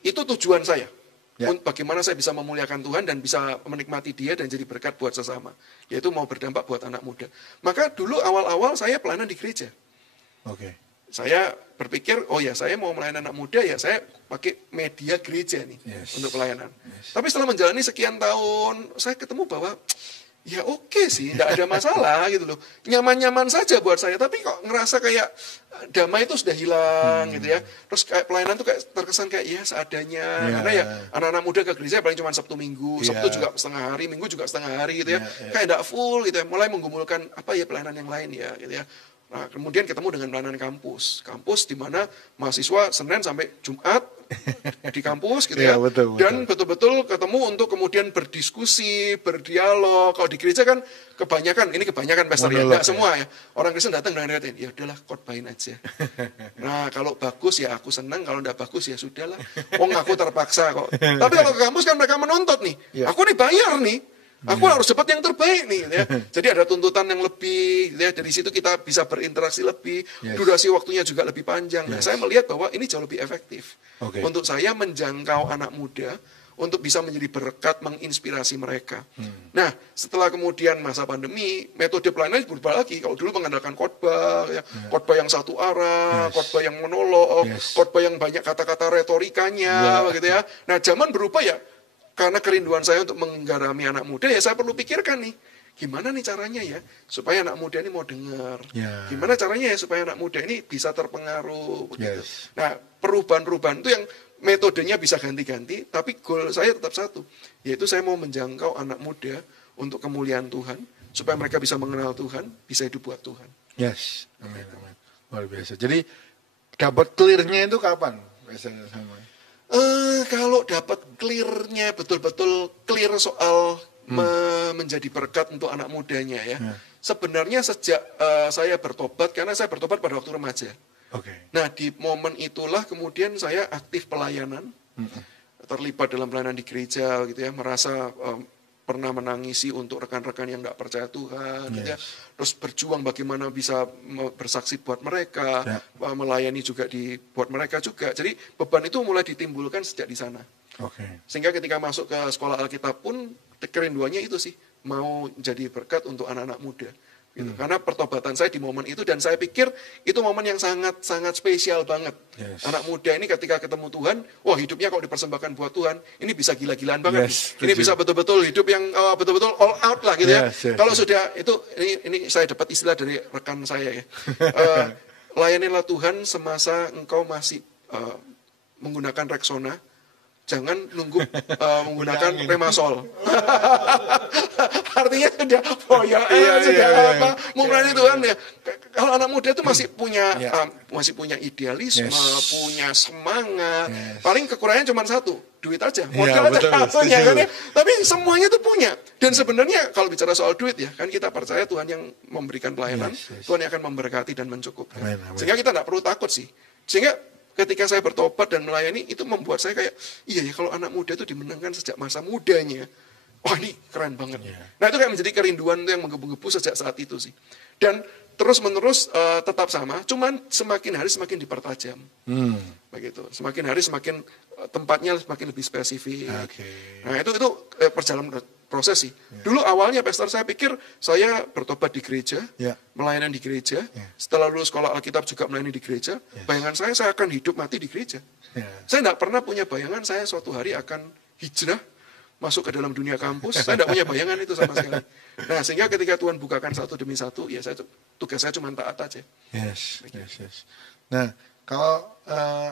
itu tujuan saya. Ya. Bagaimana saya bisa memuliakan Tuhan dan bisa menikmati Dia dan jadi berkat buat sesama. Yaitu mau berdampak buat anak muda. Maka dulu awal-awal saya pelayanan di gereja. Oke. Saya berpikir, oh ya saya mau melayani anak muda ya saya pakai media gereja nih untuk pelayanan. Tapi setelah menjalani sekian tahun, saya ketemu bahwa ya oke sih, tidak ada masalah gitu loh. Nyaman-nyaman saja buat saya, tapi kok ngerasa kayak damai itu sudah hilang gitu ya. Terus kayak pelayanan tuh kayak terkesan kayak ya seadanya. Karena ya anak-anak muda ke gereja paling cuma Sabtu Minggu, Sabtu juga setengah hari, Minggu juga setengah hari gitu ya. Kayak tidak full gitu ya, mulai menggumulkan apa ya pelayanan yang lain ya gitu ya. Nah, kemudian ketemu dengan pelayanan kampus. Kampus di mana mahasiswa Senin sampai Jumat di kampus gitu ya. Betul. Dan betul-betul ketemu untuk kemudian berdiskusi, berdialog. Kalau di gereja kan kebanyakan pastor ya, enggak semua ya. Orang Kristen datang dengan ngatain, ya udahlah khotbahin aja. Nah, kalau bagus ya aku senang, kalau enggak bagus ya sudahlah. Aku terpaksa kok. Tapi kalau ke kampus kan mereka menuntut nih. Aku dibayar nih. Aku harus dapat yang terbaik nih, ya. Jadi ada tuntutan yang lebih, ya. Dari situ kita bisa berinteraksi lebih, durasi waktunya juga lebih panjang. Nah, saya melihat bahwa ini jauh lebih efektif untuk saya menjangkau anak muda, untuk bisa menjadi berkat, menginspirasi mereka. Nah, setelah kemudian masa pandemi, metode pelayanan berubah lagi. Kalau dulu mengandalkan khotbah, ya, khotbah yang satu arah, khotbah yang monolog, khotbah yang banyak kata-kata retorikanya, begitu ya. Nah, zaman berubah ya. Karena kerinduan saya untuk menggarami anak muda, ya saya perlu pikirkan nih, gimana nih caranya ya, supaya anak muda ini mau dengar. Gimana caranya ya, supaya anak muda ini bisa terpengaruh. Begitu. Nah, perubahan-perubahan itu yang metodenya bisa ganti-ganti, tapi goal saya tetap satu, yaitu saya mau menjangkau anak muda untuk kemuliaan Tuhan, supaya mereka bisa mengenal Tuhan, bisa hidup buat Tuhan. Yes, amin. Luar biasa. Jadi, dapat clear-nya itu kapan? Biasanya sama. Kalau dapat clear-nya, betul-betul clear soal menjadi berkat untuk anak mudanya ya. Sebenarnya sejak saya bertobat, karena saya bertobat pada waktu remaja. Nah, di momen itulah kemudian saya aktif pelayanan, terlibat dalam pelayanan di gereja gitu ya, merasa pernah menangisi untuk rekan-rekan yang nggak percaya Tuhan, gitu ya. Terus berjuang bagaimana bisa bersaksi buat mereka, melayani juga buat mereka juga. Jadi beban itu mulai ditimbulkan sejak di sana. Sehingga ketika masuk ke sekolah Alkitab pun kerinduannya itu sih, mau jadi berkat untuk anak-anak muda. Gitu. Karena pertobatan saya di momen itu, dan saya pikir itu momen yang sangat spesial banget. Anak muda ini ketika ketemu Tuhan, wah hidupnya kalau dipersembahkan buat Tuhan, ini bisa gila-gilaan banget. Ini bisa betul-betul hidup yang betul-betul all out lah gitu ya. Kalau sudah itu, ini saya dapat istilah dari rekan saya ya. Layanilah Tuhan semasa engkau masih menggunakan Rexona. Jangan nunggu menggunakan Remasol. Artinya sudah sudah apa? Melayani Tuhan ya. Kalau anak muda itu masih punya idealisme, punya semangat. Paling kekurangannya cuma satu, duit aja. Modal aja satunya kan ya. Tapi semuanya itu punya. Dan sebenarnya kalau bicara soal duit ya, kan kita percaya Tuhan yang memberikan pelayanan, Tuhan yang akan memberkati dan mencukupkan. Sehingga kita tidak perlu takut sih. Sehingga ketika saya bertobat dan melayani, itu membuat saya kayak, iya ya kalau anak muda itu dimenangkan sejak masa mudanya, wah ini keren banget. Nah itu kayak menjadi kerinduan yang menggebu-gebu sejak saat itu sih. Dan terus-menerus tetap sama, cuman semakin hari semakin dipertajam. Begitu. Semakin hari semakin tempatnya semakin lebih spesifik. Nah itu perjalanan proses sih. Dulu awalnya pastor saya pikir saya bertobat di gereja, melayani di gereja. Setelah lulus sekolah Alkitab juga melayani di gereja. Bayangan saya akan hidup mati di gereja. Saya tidak pernah punya bayangan saya suatu hari akan hijrah masuk ke dalam dunia kampus. Saya tidak punya bayangan itu sama sekali. Nah sehingga ketika Tuhan bukakan satu demi satu, ya tugas saya cuma taat aja. Yes. Nah kalau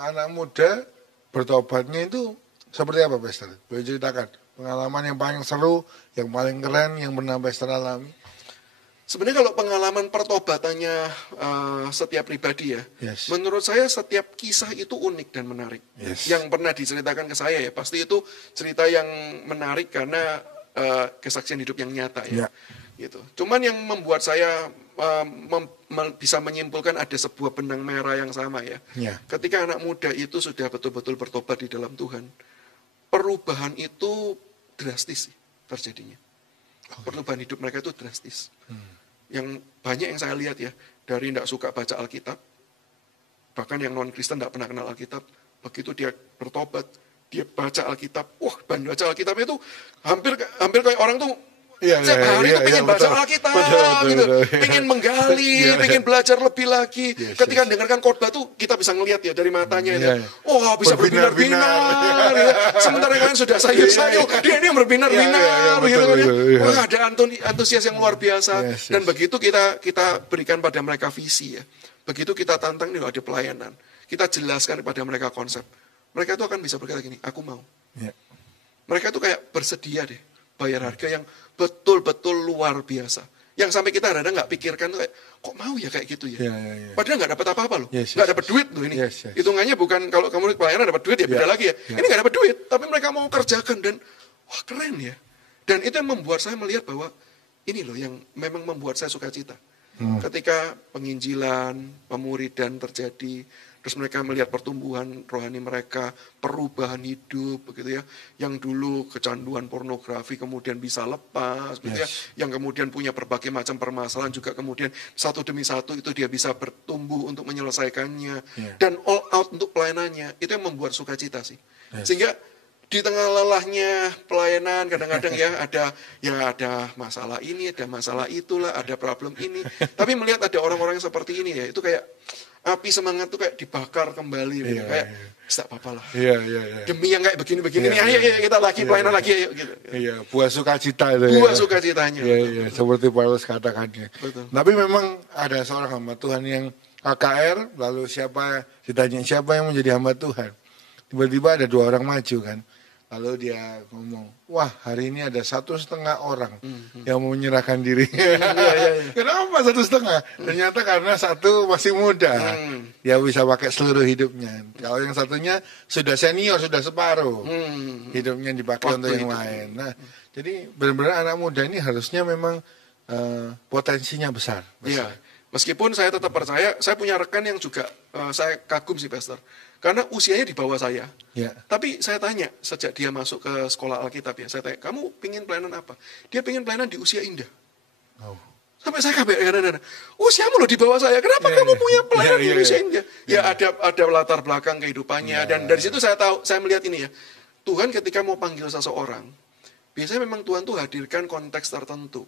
anak muda bertobatnya itu seperti apa pastor? Boleh ceritakan pengalaman yang paling seru, yang paling keren, yang pernah pastor alami? Sebenarnya kalau pengalaman pertobatannya setiap pribadi ya, menurut saya setiap kisah itu unik dan menarik. Yang pernah diceritakan ke saya ya, pasti itu cerita yang menarik karena kesaksian hidup yang nyata ya. gitu. Cuman yang membuat saya bisa menyimpulkan ada sebuah benang merah yang sama ya. Ketika anak muda itu sudah betul-betul bertobat di dalam Tuhan, perubahan itu drastis terjadinya. Perubahan hidup mereka itu drastis. Yang banyak yang saya lihat ya, dari tidak suka baca Alkitab, bahkan yang non-Kristen tidak pernah kenal Alkitab, begitu dia bertobat, dia baca Alkitab, baca Alkitab itu hampir kayak orang tuh setiap hari itu pengen baca Alkitab, gitu, pengen menggali, pengen belajar lebih lagi. Ketika dengarkan khotbah tuh kita bisa ngelihat ya dari matanya, bisa berbinar-binar. Gitu. Sementara kalian sudah sayur-sayur, dia ini berbinar-binar, gitu kan? Wah, ada antusias yang luar biasa. Dan begitu kita berikan pada mereka visi ya, begitu kita tantang nih ada pelayanan, kita jelaskan kepada mereka konsep, mereka itu akan bisa berkata gini, aku mau. Mereka itu kayak bersedia deh bayar harga yang betul-betul luar biasa. Yang sampai kita kadang nggak pikirkan tuh kayak, kok mau ya kayak gitu ya? Padahal nggak dapat apa-apa loh. Nggak dapat duit loh ini. Hitungannya bukan kalau kamu pelayanan dapat duit ya beda lagi ya. Ini nggak dapat duit, tapi mereka mau kerjakan dan wah keren ya. Dan itu yang membuat saya melihat bahwa ini loh yang memang membuat saya sukacita. Ketika penginjilan, pemuridan terjadi, terus mereka melihat pertumbuhan rohani mereka, perubahan hidup, begitu ya. Yang dulu kecanduan pornografi kemudian bisa lepas, begitu ya. Yang kemudian punya berbagai macam permasalahan juga kemudian satu demi satu itu dia bisa bertumbuh untuk menyelesaikannya dan all out untuk pelayanannya. Itu yang membuat sukacita sih. Sehingga di tengah lelahnya pelayanan kadang-kadang ya ada masalah ini, ada masalah itulah, ada problem ini. Tapi melihat ada orang-orang yang seperti ini ya, itu kayak api semangat tuh kayak dibakar kembali gitu. Kayak tidak apa-apa lah. Demi yang kayak begini-begini ayo kita lagi pelayanan lagi ayo gitu. Buah sukacita itu. Buah sukacitanya. Seperti Paulus katakannya. Tapi memang ada seorang hamba Tuhan yang KKR, lalu ditanya siapa yang menjadi hamba Tuhan. Tiba-tiba ada 2 orang maju kan. Lalu dia ngomong, wah hari ini ada 1,5 orang yang mau menyerahkan diri. Kenapa 1,5? Ternyata karena satu masih muda. Dia bisa pakai seluruh hidupnya. Kalau yang satunya sudah senior, sudah separuh. Hidupnya dipakai untuk yang lain. Nah, jadi benar-benar anak muda ini harusnya memang potensinya besar. Iya. Meskipun saya tetap percaya, saya punya rekan yang juga saya kagum sih Pastor. Karena usianya di bawah saya. Tapi saya tanya, sejak dia masuk ke sekolah Alkitab ya, saya tanya, kamu pingin pelayanan apa? Dia pingin pelayanan di usia indah. Sampai saya kadang-kadang, usiamu loh di bawah saya, kenapa kamu punya pelayanan di usia indah? Ya ada latar belakang kehidupannya, dan dari situ saya melihat ini ya, Tuhan ketika mau panggil seseorang, biasanya memang Tuhan tuh hadirkan konteks tertentu.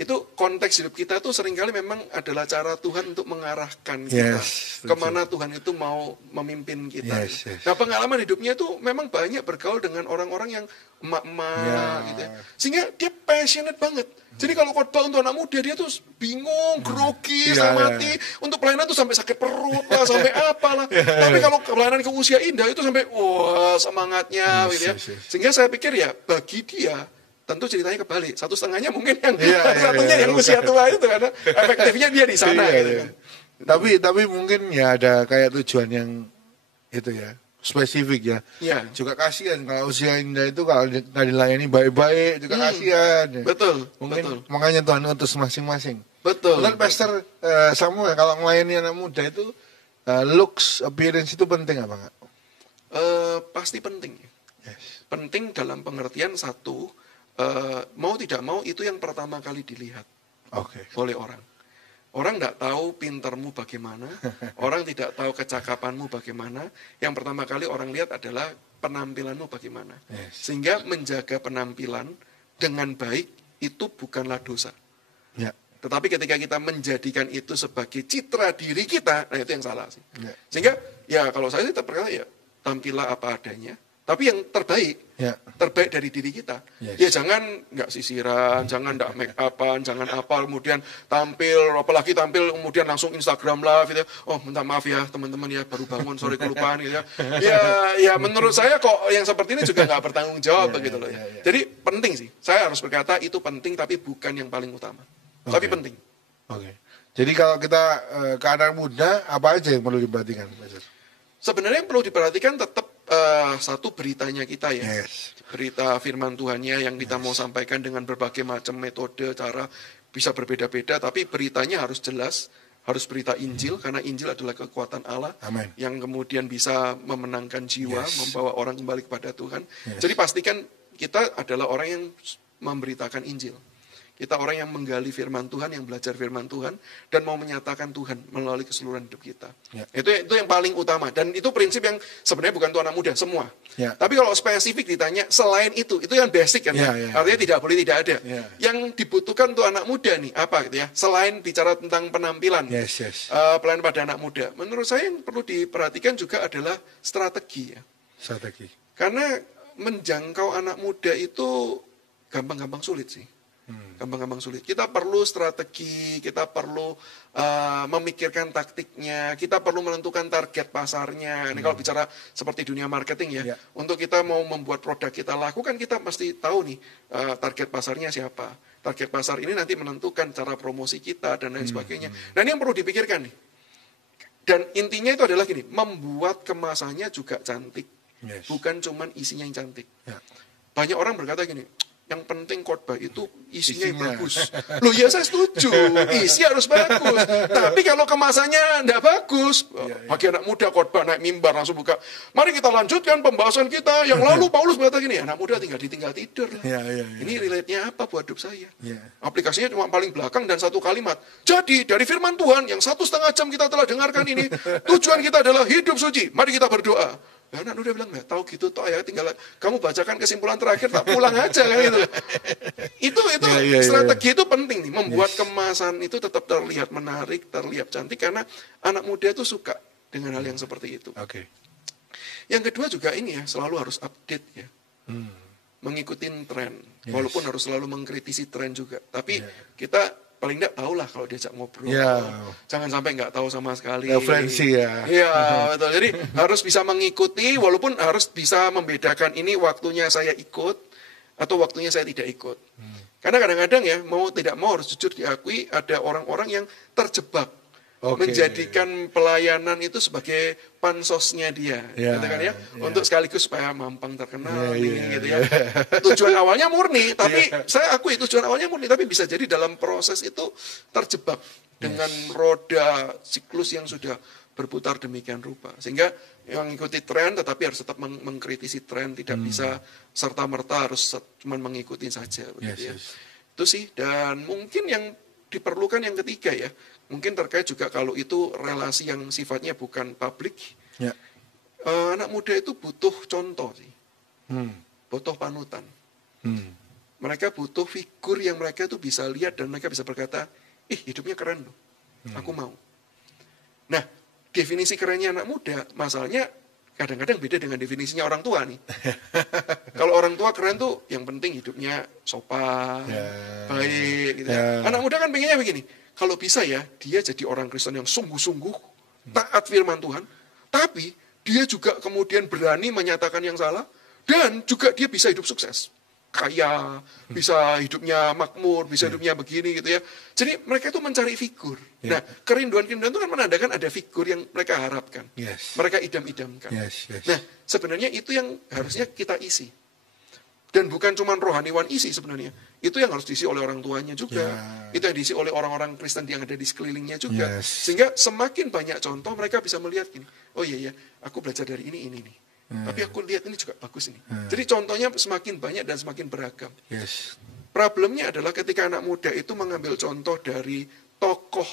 Itu konteks hidup kita tuh seringkali memang adalah cara Tuhan untuk mengarahkan kita kemana Tuhan itu mau memimpin kita. Nah pengalaman hidupnya itu memang banyak bergaul dengan orang-orang yang emak-emak gitu ya. Sehingga dia passionate banget. Jadi kalau khotbah untuk anak muda dia tuh bingung, grogi, mati. Untuk pelayanan tuh sampai sakit perut lah, sampai apalah. Tapi kalau pelayanan ke usia indah itu sampai wah semangatnya gitu ya. Sehingga saya pikir ya bagi dia tentu ceritanya kebalik, 1,5-nya mungkin yang satunya yang usia tua itu karena efektifnya dia di sana. Gitu kan. Tapi mungkin ya ada kayak tujuan yang itu ya spesifik ya. Juga kasihan kalau usia indah itu kalau nggak dilayani baik-baik juga kasihan. Betul. Mungkin makanya Tuhan utus masing-masing. Betul. Dan Pastor Samuel kalau melayani anak muda itu looks, appearance itu penting apa enggak? Pasti penting. Penting dalam pengertian satu. Mau tidak mau itu yang pertama kali dilihat oleh orang. Orang tidak tahu pintermu bagaimana, orang tidak tahu kecakapanmu bagaimana. Yang pertama kali orang lihat adalah penampilanmu bagaimana. Sehingga menjaga penampilan dengan baik itu bukanlah dosa. Tetapi ketika kita menjadikan itu sebagai citra diri kita, nah itu yang salah sih. Sehingga ya kalau saya tetap berkata ya tampillah apa adanya. Tapi yang terbaik, terbaik dari diri kita. Ya jangan nggak sisiran, jangan nggak make upan, jangan apa, kemudian tampil, apalagi tampil kemudian langsung Instagram live gitu. Oh minta maaf ya teman-teman ya, baru bangun, sorry kelupaan gitu ya. Ya menurut saya kok yang seperti ini juga nggak bertanggung jawab begitu loh ya. Jadi penting sih, saya harus berkata itu penting tapi bukan yang paling utama. Tapi penting. Jadi kalau kita ke anak muda, apa aja yang perlu diperhatikan? Sebenarnya yang perlu diperhatikan tetap satu beritanya kita ya. Yes. Berita firman Tuhannya yang kita mau sampaikan dengan berbagai macam metode, cara bisa berbeda-beda, tapi beritanya harus jelas, harus berita Injil, karena Injil adalah kekuatan Allah. Amen. Yang kemudian bisa memenangkan jiwa, membawa orang kembali kepada Tuhan. Jadi pastikan kita adalah orang yang memberitakan Injil. Kita orang yang menggali firman Tuhan, yang belajar firman Tuhan, dan mau menyatakan Tuhan melalui keseluruhan hidup kita. Itu yang paling utama. Dan itu prinsip yang sebenarnya bukan untuk anak muda, semua. Tapi kalau spesifik ditanya, selain itu yang basic kan ya. Artinya tidak boleh tidak ada. Yang dibutuhkan untuk anak muda nih, apa gitu ya. Selain bicara tentang penampilan, pelayanan pada anak muda. Menurut saya yang perlu diperhatikan juga adalah strategi ya. Strategi. Karena menjangkau anak muda itu gampang-gampang sulit sih. Gampang-gampang sulit. Kita perlu strategi, kita perlu memikirkan taktiknya, kita perlu menentukan target pasarnya. Ini kalau bicara seperti dunia marketing ya, untuk kita mau membuat produk kita laku kan kita mesti tahu nih target pasarnya siapa. Target pasar ini nanti menentukan cara promosi kita dan lain sebagainya. Nah ini yang perlu dipikirkan nih. Dan intinya itu adalah gini, membuat kemasannya juga cantik, bukan cuman isinya yang cantik. Banyak orang berkata gini, yang penting khotbah itu isinya yang bagus. Loh ya saya setuju, isi harus bagus. Tapi kalau kemasannya tidak bagus, bagi anak muda khotbah naik mimbar langsung buka. Mari kita lanjutkan pembahasan kita. Yang lalu Paulus berkata gini, anak muda ditinggal tidur. Ini relate-nya apa buat hidup saya? Aplikasinya cuma paling belakang dan satu kalimat. Jadi dari firman Tuhan yang 1,5 jam kita telah dengarkan ini, tujuan kita adalah hidup suci. Mari kita berdoa. Nah, anak muda bilang, nggak tahu gitu toh ya, tinggal kamu bacakan kesimpulan terakhir, tak pulang aja kan gitu. Itu strategi itu penting nih, membuat kemasan itu tetap terlihat menarik, terlihat cantik, karena anak muda itu suka dengan hal yang seperti itu. Yang kedua juga ini ya, selalu harus update ya, mengikuti tren, walaupun harus selalu mengkritisi tren juga. Tapi kita paling tidak tahu lah kalau diajak ngobrol. Jangan sampai nggak tahu sama sekali. Referensi ya. Iya, betul. Jadi harus bisa mengikuti, walaupun harus bisa membedakan ini waktunya saya ikut atau waktunya saya tidak ikut. Karena kadang-kadang ya, mau tidak mau harus jujur diakui, ada orang-orang yang terjebak. Menjadikan pelayanan itu sebagai pansosnya dia, gitu kan ya, untuk sekaligus supaya mampang terkenal, gitu ya. Tujuan awalnya murni, tapi saya akui tujuan awalnya murni, tapi bisa jadi dalam proses itu terjebak dengan roda siklus yang sudah berputar demikian rupa, sehingga yang mengikuti tren, tetapi harus tetap mengkritisi tren, tidak bisa serta merta harus cuma mengikuti saja, begitu ya. Itu sih, dan mungkin yang diperlukan yang ketiga ya. Mungkin terkait juga kalau itu relasi yang sifatnya bukan publik. Anak muda itu butuh contoh sih. Butuh panutan. Mereka butuh figur yang mereka itu bisa lihat dan mereka bisa berkata, hidupnya keren loh. Aku mau. Nah, definisi kerennya anak muda, masalahnya kadang-kadang beda dengan definisinya orang tua nih. Kalau orang tua keren tuh yang penting hidupnya sopan, baik gitu. Anak muda kan pengennya begini. Kalau bisa ya, dia jadi orang Kristen yang sungguh-sungguh, taat firman Tuhan, tapi dia juga kemudian berani menyatakan yang salah, dan juga dia bisa hidup sukses. Kaya, bisa hidupnya makmur, bisa hidupnya begini gitu ya. Jadi mereka itu mencari figur. Nah, kerinduan-kerinduan itu kan menandakan ada figur yang mereka harapkan. Mereka idam-idamkan. Nah, sebenarnya itu yang harusnya kita isi. Dan bukan cuma rohaniwan isi sebenarnya. Itu yang harus diisi oleh orang tuanya juga. Itu yang diisi oleh orang-orang Kristen yang ada di sekelilingnya juga. Sehingga semakin banyak contoh mereka bisa melihat gini. Oh iya, aku belajar dari ini nih. Tapi aku lihat ini juga bagus ini. Jadi contohnya semakin banyak dan semakin beragam. Problemnya adalah ketika anak muda itu mengambil contoh dari tokoh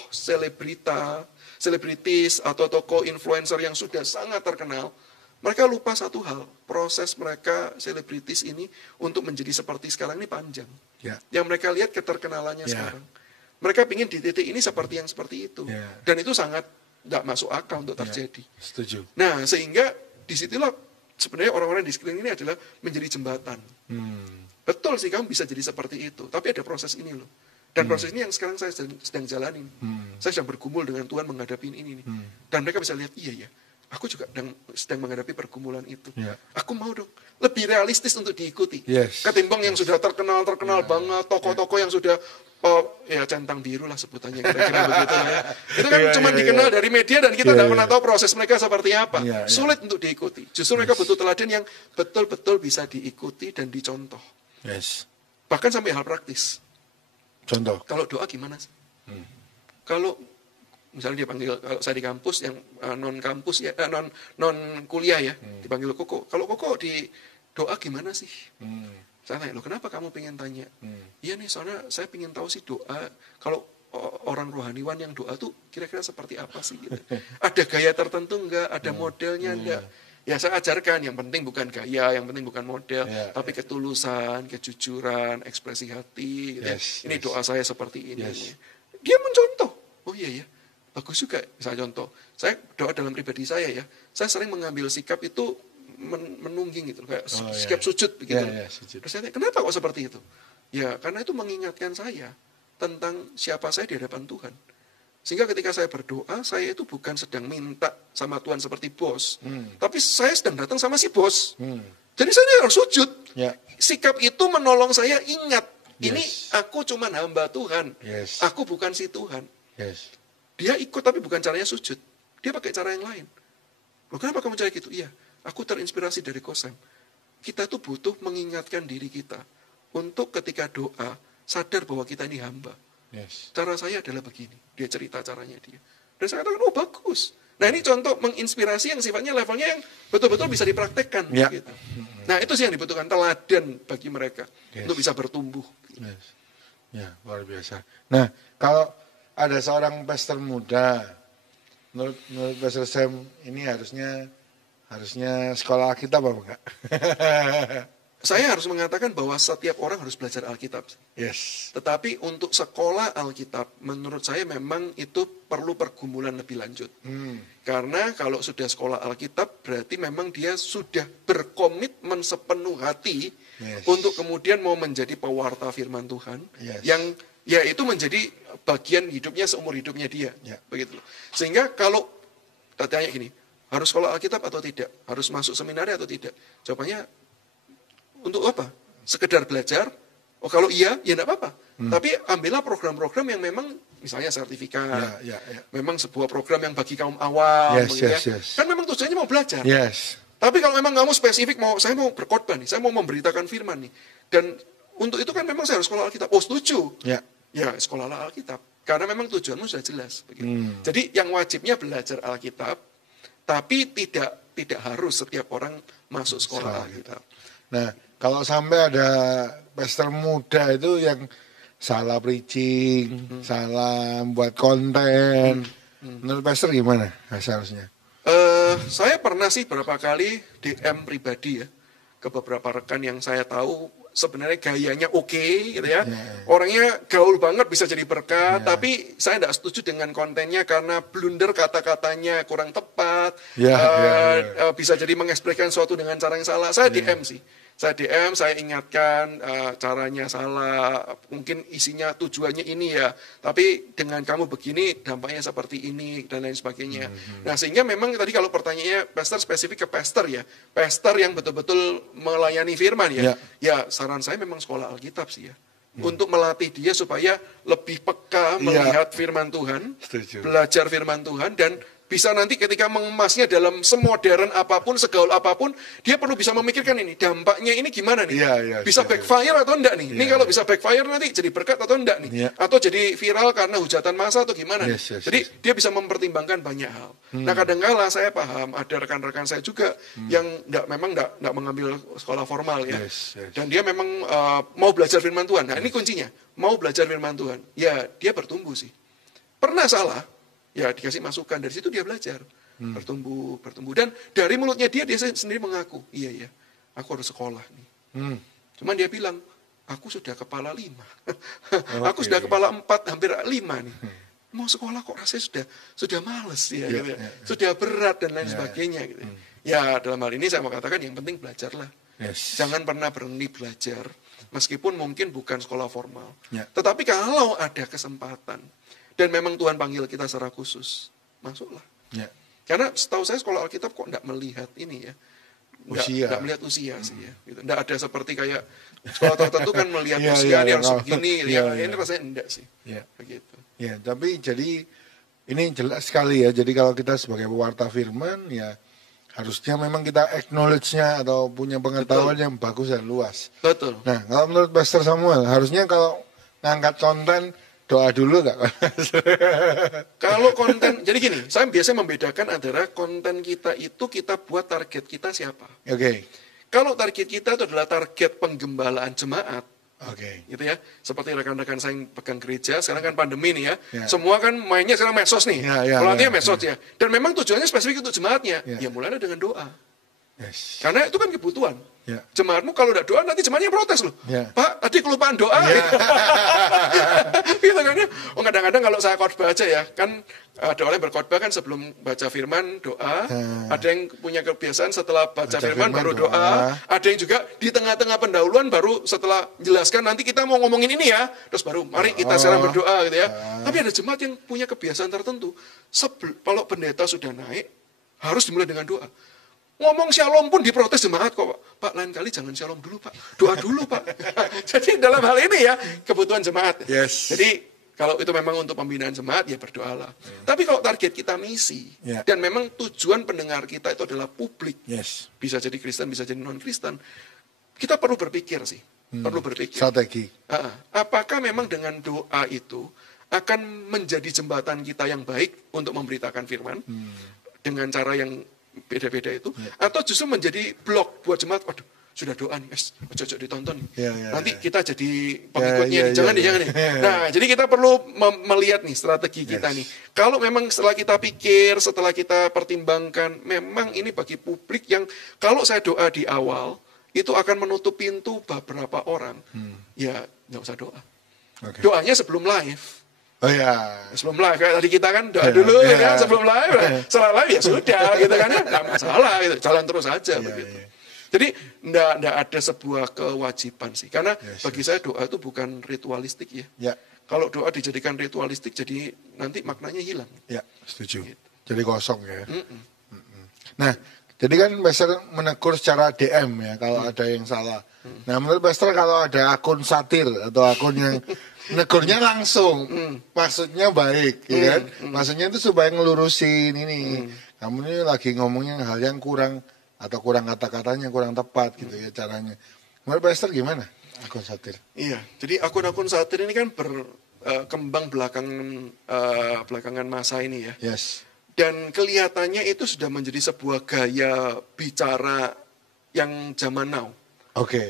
selebritis atau tokoh influencer yang sudah sangat terkenal, mereka lupa satu hal, proses mereka selebritis ini untuk menjadi seperti sekarang ini panjang. Yang mereka lihat keterkenalannya sekarang. Mereka ingin di titik ini seperti yang seperti itu. Dan itu sangat tidak masuk akal untuk terjadi. Setuju. Nah, sehingga disitulah sebenarnya orang-orang di sekeliling ini adalah menjadi jembatan. Betul sih kamu bisa jadi seperti itu, tapi ada proses ini loh. Dan proses ini yang sekarang saya sedang jalanin. Saya sedang bergumul dengan Tuhan menghadapi ini nih. Dan mereka bisa lihat, iya ya, aku juga sedang menghadapi pergumulan itu. Ya. Aku mau dong lebih realistis untuk diikuti. Yes. Ketimbang yang sudah terkenal banget, tokoh-tokoh yang sudah ya centang biru lah sebutannya, kira-kira begitu ya. Itu kan cuma dikenal dari media dan kita tidak pernah tahu proses mereka seperti apa. Sulit untuk diikuti. Justru mereka butuh teladan yang betul-betul bisa diikuti dan dicontoh. Yes. Bahkan sampai hal praktis. Contoh. Kalau doa gimana sih? Kalau misalnya dia panggil, kalau saya di kampus yang non kampus ya, non kuliah ya, dipanggil Koko. Kalau Koko di doa gimana sih? Saya tanya, loh kenapa kamu pengen tanya? Iya nih, soalnya saya pengen tahu sih doa. Kalau orang rohaniwan yang doa tuh kira-kira seperti apa sih? Gitu. Ada gaya tertentu enggak? Ada modelnya enggak? Ya saya ajarkan, yang penting bukan gaya, yang penting bukan model, tapi ketulusan, kejujuran, ekspresi hati. Gitu ya. Ini doa saya seperti ini. Dia mencontoh. Oh iya ya, bagus juga. Saya contoh, saya doa dalam pribadi saya ya, saya sering mengambil sikap itu menungging gitu, kayak sikap sujud begitu. Sujud. Terus saya tanya, kenapa kok seperti itu? Ya karena itu mengingatkan saya tentang siapa saya di hadapan Tuhan. Sehingga ketika saya berdoa, saya itu bukan sedang minta sama Tuhan seperti bos, tapi saya sedang datang sama si bos. Jadi saya harus sujud. Sikap itu menolong saya ingat, ini aku cuma hamba Tuhan, aku bukan si Tuhan. Dia ikut tapi bukan caranya sujud, dia pakai cara yang lain. Loh kenapa kamu cara gitu? Iya, aku terinspirasi dari Kosem. Kita tuh butuh mengingatkan diri kita untuk ketika doa sadar bahwa kita ini hamba. Cara saya adalah begini. Dia cerita caranya dia. Dan saya katakan, oh bagus. Nah ini contoh menginspirasi yang sifatnya levelnya yang betul-betul bisa dipraktekkan. Gitu. Nah itu sih yang dibutuhkan, teladan bagi mereka untuk bisa bertumbuh. Ya luar biasa. Nah kalau ada seorang pastor muda, menurut Pastor Sam ini harusnya sekolah Alkitab apa enggak? Saya harus mengatakan bahwa setiap orang harus belajar Alkitab. Tetapi untuk sekolah Alkitab, menurut saya memang itu perlu pergumulan lebih lanjut. Karena kalau sudah sekolah Alkitab, berarti memang dia sudah berkomitmen sepenuh hati untuk kemudian mau menjadi pewarta firman Tuhan, yang ya itu menjadi bagian hidupnya seumur hidupnya dia. Begitu. Sehingga kalau tanya gini, harus sekolah Alkitab atau tidak? Harus masuk seminari atau tidak? Jawabannya, untuk apa? Sekedar belajar? Oh kalau iya, ya enggak apa-apa. Tapi ambillah program-program yang memang, misalnya sertifikat, memang sebuah program yang bagi kaum awam, kan memang tujuannya mau belajar. Tapi kalau memang kamu spesifik, saya mau berkhotbah nih, saya mau memberitakan firman nih, dan untuk itu kan memang saya harus sekolah Alkitab. Oh setuju. Ya sekolahlah Alkitab. Karena memang tujuanmu sudah jelas. Jadi yang wajibnya belajar Alkitab, tapi tidak harus setiap orang masuk sekolah Alkitab. Nah, kalau sampai ada pastor muda itu yang salah preaching, salah buat konten, menurut pastor gimana seharusnya? Saya pernah sih beberapa kali DM pribadi ya ke beberapa rekan yang saya tahu sebenarnya gayanya oke, gitu ya. Orangnya gaul banget, bisa jadi berkat, tapi saya tidak setuju dengan kontennya karena blunder kata-katanya kurang tepat, bisa jadi mengekspresikan sesuatu dengan cara yang salah. Saya DM sih. Saya DM, saya ingatkan caranya salah, mungkin isinya tujuannya ini ya, tapi dengan kamu begini dampaknya seperti ini dan lain sebagainya. Nah sehingga memang tadi kalau pertanyaannya pastor spesifik ke pastor ya, pastor yang betul-betul melayani firman ya, ya saran saya memang sekolah Alkitab sih ya. Untuk melatih dia supaya lebih peka melihat firman Tuhan, belajar firman Tuhan, dan bisa nanti ketika mengemasnya dalam semodern apapun, segaul apapun, dia perlu bisa memikirkan ini, dampaknya ini gimana nih? Bisa backfire atau enggak nih? Ini kalau bisa backfire nanti jadi berkat atau enggak nih? Atau jadi viral karena hujatan massa atau gimana nih? Jadi dia bisa mempertimbangkan banyak hal. Nah kadang-kala saya paham, ada rekan-rekan saya juga yang memang enggak mengambil sekolah formal ya. Dan dia memang mau belajar firman Tuhan. Nah ini kuncinya, mau belajar firman Tuhan. Ya dia bertumbuh sih. Pernah salah, ya dikasih masukan, dari situ dia belajar, bertumbuh, dan dari mulutnya dia sendiri mengaku, iya, aku harus sekolah nih. Cuman dia bilang, aku sudah kepala 5, aku sudah kepala 4, hampir 5 nih. Mau sekolah kok rasanya sudah males ya, gitu ya. Sudah berat dan lain sebagainya. Gitu. Ya dalam hal ini saya mau katakan yang penting belajarlah. Jangan pernah berhenti belajar, meskipun mungkin bukan sekolah formal. Tetapi kalau ada kesempatan, dan memang Tuhan panggil kita secara khusus, masuklah. Karena setahu saya sekolah Alkitab kok enggak melihat ini ya. Enggak melihat usia sih ya. Gitu. Enggak ada seperti kayak sekolah tertentu kan melihat usia yang segini, ini rasanya enggak sih. Begitu. Ya, tapi jadi ini jelas sekali ya. Jadi kalau kita sebagai pewarta firman ya harusnya memang kita acknowledge-nya atau punya pengetahuan yang bagus dan luas. Betul. Nah, kalau menurut Pastor Samuel, harusnya kalau ngangkat konten doa dulu nggak? Kalau konten, jadi gini, saya biasanya membedakan antara konten kita itu kita buat target kita siapa. Oke. Kalau target kita itu adalah target penggembalaan jemaat, gitu ya. Seperti rekan-rekan saya yang pegang gereja, sekarang kan pandemi nih ya. Semua kan mainnya sekarang medsos nih. Pelatihnya medsos ya. Dan memang tujuannya spesifik untuk jemaatnya. Ya mulailah dengan doa. Karena itu kan kebutuhan. Jemaatmu kalau tidak doa nanti jemaatnya protes loh. Pak, tadi kelupaan doa. Gitu kan ya. Kadang-kadang kalau saya khotbah aja ya, kan ada orang berkhotbah kan sebelum baca firman doa, ada yang punya kebiasaan setelah baca firman baru doa, ada yang juga di tengah-tengah pendahuluan baru setelah jelaskan nanti kita mau ngomongin ini ya, terus baru mari kita sekarang berdoa gitu ya. Tapi ada jemaat yang punya kebiasaan tertentu. Kalau pendeta sudah naik harus dimulai dengan doa. Ngomong shalom pun diprotes jemaat kok, Pak. Lain kali jangan shalom dulu, Pak. Doa dulu, Pak. Jadi dalam hal ini ya, kebutuhan jemaat. Jadi kalau itu memang untuk pembinaan jemaat, ya berdoalah. Tapi kalau target kita misi, dan memang tujuan pendengar kita itu adalah publik, bisa jadi Kristen, bisa jadi non-Kristen, kita perlu berpikir sih. Perlu berpikir. Strategi. Apakah memang dengan doa itu akan menjadi jembatan kita yang baik untuk memberitakan firman, dengan cara yang beda-beda itu, atau justru menjadi blok buat jemaat. Waduh, sudah doa nih, cocok ditonton. Nanti kita jadi pengikutnya, jangan nih. Nah, jadi kita perlu melihat nih strategi kita nih. Kalau memang setelah kita pikir, setelah kita pertimbangkan, memang ini bagi publik yang kalau saya doa di awal, itu akan menutup pintu beberapa orang. Ya, nggak usah doa. Doanya sebelum live. Sebelum live, kayak tadi kita kan doa dulu ya, sebelum live, setelah live ya sudah, gitu kan, nggak masalah, gitu. Jalan terus aja begitu. Jadi nggak ada sebuah kewajiban sih, karena bagi saya doa itu bukan ritualistik ya. Kalau doa dijadikan ritualistik, jadi nanti maknanya hilang. Ya, setuju. Gitu. Jadi kosong ya. Nah, jadi kan Pastor menegur secara DM ya, kalau ada yang salah. Nah, menurut Pastor kalau ada akun satir atau akun yang negurnya langsung, maksudnya baik, ya kan? Maksudnya itu supaya ngelurusin ini. Kamu ini lagi ngomongnya hal yang kurang, atau kurang kata-katanya, kurang tepat gitu ya caranya. Menurut Pastor gimana akun satir? Iya, jadi akun-akun satir ini kan berkembang belakangan masa ini ya. Dan kelihatannya itu sudah menjadi sebuah gaya bicara yang zaman now.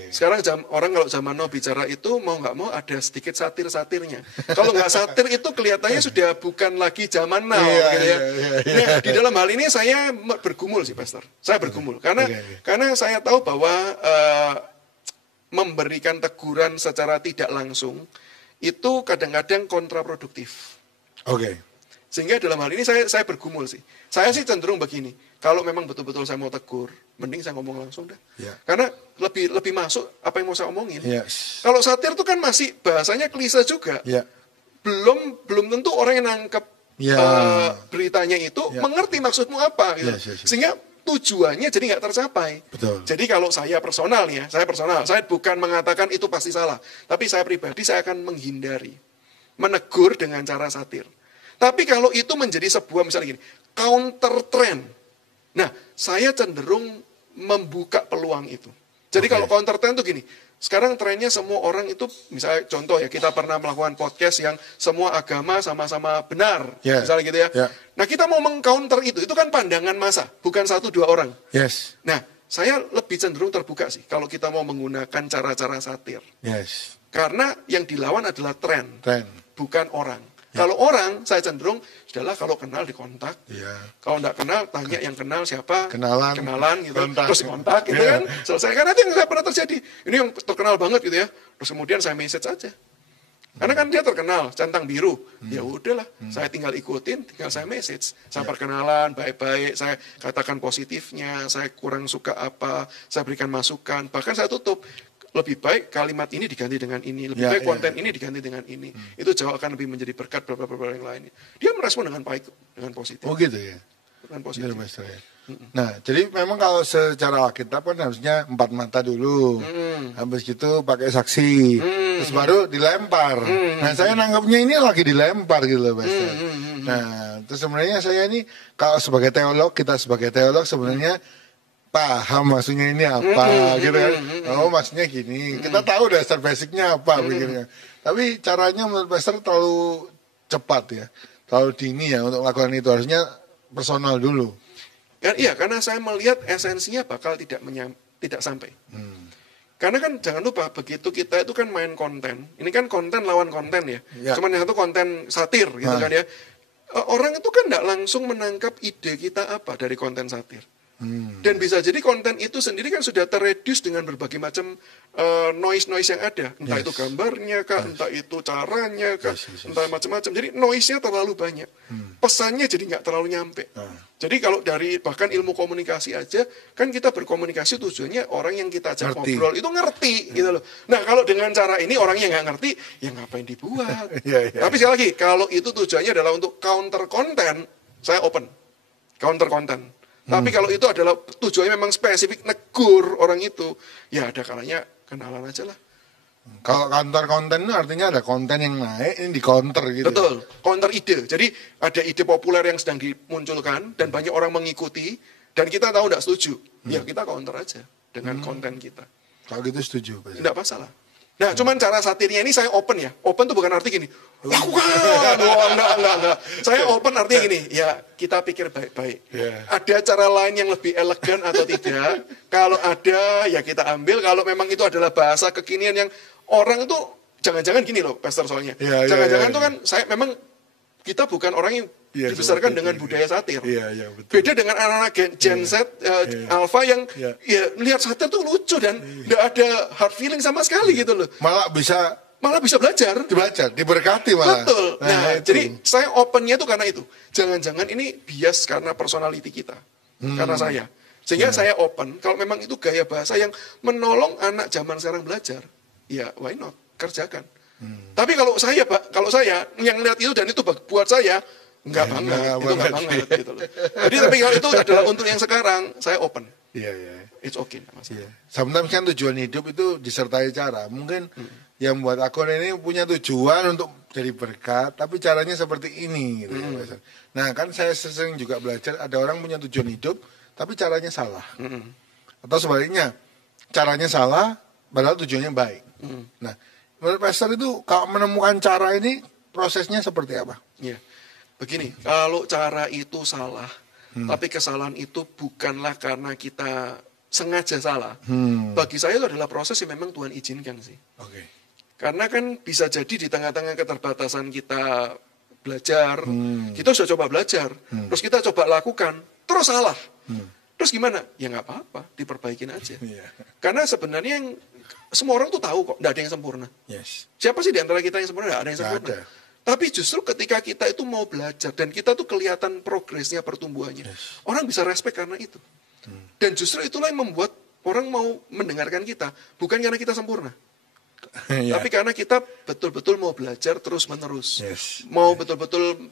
Sekarang orang kalau zaman now bicara itu mau nggak mau ada sedikit satir-satirnya. Kalau nggak satir itu kelihatannya sudah bukan lagi zaman now. Gitu ya. Nah, di dalam hal ini saya bergumul sih, Pastor. Saya bergumul karena saya tahu bahwa memberikan teguran secara tidak langsung itu kadang-kadang kontraproduktif. Sehingga dalam hal ini saya bergumul sih. Saya sih cenderung begini. Kalau memang betul-betul saya mau tegur, mending saya ngomong langsung dah. Karena lebih masuk apa yang mau saya omongin. Kalau satir itu kan masih bahasanya klise juga. Belum tentu orang yang nangkep beritanya itu mengerti maksudmu apa. Gitu. Sehingga tujuannya jadi nggak tercapai. Jadi kalau saya personal, saya bukan mengatakan itu pasti salah. Tapi saya pribadi, saya akan menghindari. Menegur dengan cara satir. Tapi kalau itu menjadi sebuah misalnya gini, counter trend. Nah, saya cenderung membuka peluang itu. Jadi kalau counter trend itu gini, sekarang trennya semua orang itu, misalnya contoh ya, kita pernah melakukan podcast yang semua agama sama-sama benar, misalnya gitu ya. Nah, kita mau mengcounter itu kan pandangan massa, bukan 1-2 orang. Nah, saya lebih cenderung terbuka sih, kalau kita mau menggunakan cara-cara satir. Karena yang dilawan adalah tren. Bukan orang. Kalau orang, saya cenderung, sudahlah kalau kenal dikontak. Kalau enggak kenal, tanya yang kenal siapa. Kenalan gitu. Terus kontak gitu kan. Selesai. Karena itu yang nggak pernah terjadi. Ini yang terkenal banget gitu ya. Terus kemudian saya message aja. Karena kan dia terkenal, centang biru. Ya udahlah, saya tinggal ikutin, tinggal saya message. Saya perkenalan, baik-baik, saya katakan positifnya, saya kurang suka apa, saya berikan masukan. Bahkan saya tutup. Lebih baik kalimat ini diganti dengan ini, lebih baik konten ini diganti dengan ini. Itu jauh akan lebih menjadi berkat beberapa yang lainnya. Dia merespon dengan baik, dengan positif. Gitu ya. dengan positif. Nah, jadi memang kalau secara Alkitab kan harusnya 4 mata dulu, habis gitu pakai saksi, terus baru dilempar. Nah, saya nanggapnya ini lagi dilempar gitu loh, Pastor. Nah, terus sebenarnya saya ini kalau sebagai teolog, kita sebagai teolog sebenarnya paham maksudnya ini apa gitu kan. Oh, maksudnya gini. Kita tahu dasar basicnya apa begini. Tapi caranya menurut Pastor terlalu cepat ya. Terlalu dini ya untuk melakukan itu. Harusnya personal dulu. Iya, karena saya melihat esensinya bakal tidak sampai. Karena kan jangan lupa, begitu kita itu kan main konten. Ini kan konten lawan konten ya. Cuman yang satu konten satir gitu kan ya. Orang itu kan tidak langsung menangkap ide kita apa dari konten satir. Dan bisa jadi konten itu sendiri kan sudah terreduce dengan berbagai macam noise-noise yang ada. Entah itu gambarnya kah, entah itu caranya kah, entah macam-macam. Jadi noise-nya terlalu banyak. Pesannya jadi nggak terlalu nyampe. Jadi kalau dari bahkan ilmu komunikasi aja, kan kita berkomunikasi tujuannya orang yang kita ajak ngobrol itu ngerti gitu loh. Nah kalau dengan cara ini orang yang nggak ngerti, ya ngapain dibuat. Tapi sekali lagi, kalau itu tujuannya adalah untuk counter konten, saya open. Counter konten. Tapi kalau itu adalah tujuannya memang spesifik negur orang itu, ya ada kalanya kenalan aja lah. Kalau counter konten itu artinya ada konten yang naik, ini di counter gitu. Betul, counter ide. Jadi ada ide populer yang sedang dimunculkan dan banyak orang mengikuti dan kita tahu tidak setuju, ya kita counter aja dengan konten kita. Kalau gitu setuju. Tidak masalah. Nah, cuman cara satirnya ini saya open ya. Open tuh bukan arti gini. Lakukan. Enggak. Saya open artinya gini. Ya, kita pikir baik-baik. Ada cara lain yang lebih elegan atau tidak? Kalau ada, ya kita ambil. Kalau memang itu adalah bahasa kekinian yang orang itu, jangan-jangan gini loh, Pastor soalnya. Jangan-jangan tuh kan, kita bukan orang yang dibesarkan dengan budaya satir. Beda dengan anak-anak Gen Z, Alpha yang lihat satir tuh lucu dan tidak ada hard feeling sama sekali gitu loh. Malah bisa belajar. Diberkati malah. Betul. Nah jadi saya opennya tuh karena itu. Jangan-jangan ini bias karena personality kita. Karena saya. Sehingga saya open. Kalau memang itu gaya bahasa yang menolong anak zaman sekarang belajar, ya why not? Kerjakan. Tapi kalau saya yang lihat itu dan itu buat saya enggak banget gitu loh. Jadi tapi kalau itu adalah untuk yang sekarang, saya open. It's okay. Sometimes kan tujuan hidup itu disertai cara. Mungkin yang buat akun ini punya tujuan untuk jadi berkat, tapi caranya seperti ini gitu. Nah, kan saya sering juga belajar ada orang punya tujuan hidup, tapi caranya salah. Atau sebaliknya, caranya salah padahal tujuannya baik. Nah, menurut Pastor itu kalau menemukan cara ini prosesnya seperti apa? Begini, kalau cara itu salah, tapi kesalahan itu bukanlah karena kita sengaja salah. Bagi saya itu adalah proses yang memang Tuhan izinkan sih. Karena kan bisa jadi di tengah-tengah keterbatasan kita belajar, kita sudah coba belajar, terus kita coba lakukan, terus salah. Terus gimana? Ya nggak apa-apa, diperbaikin aja. Karena sebenarnya semua orang tuh tahu kok, nggak ada yang sempurna. Siapa sih di antara kita yang sempurna? Nggak ada yang sempurna. Tapi justru ketika kita itu mau belajar dan kita tuh kelihatan progresnya, pertumbuhannya, orang bisa respect karena itu. Dan justru itulah yang membuat orang mau mendengarkan kita, bukan karena kita sempurna. Tapi karena kita betul-betul mau belajar terus-menerus. Mau betul-betul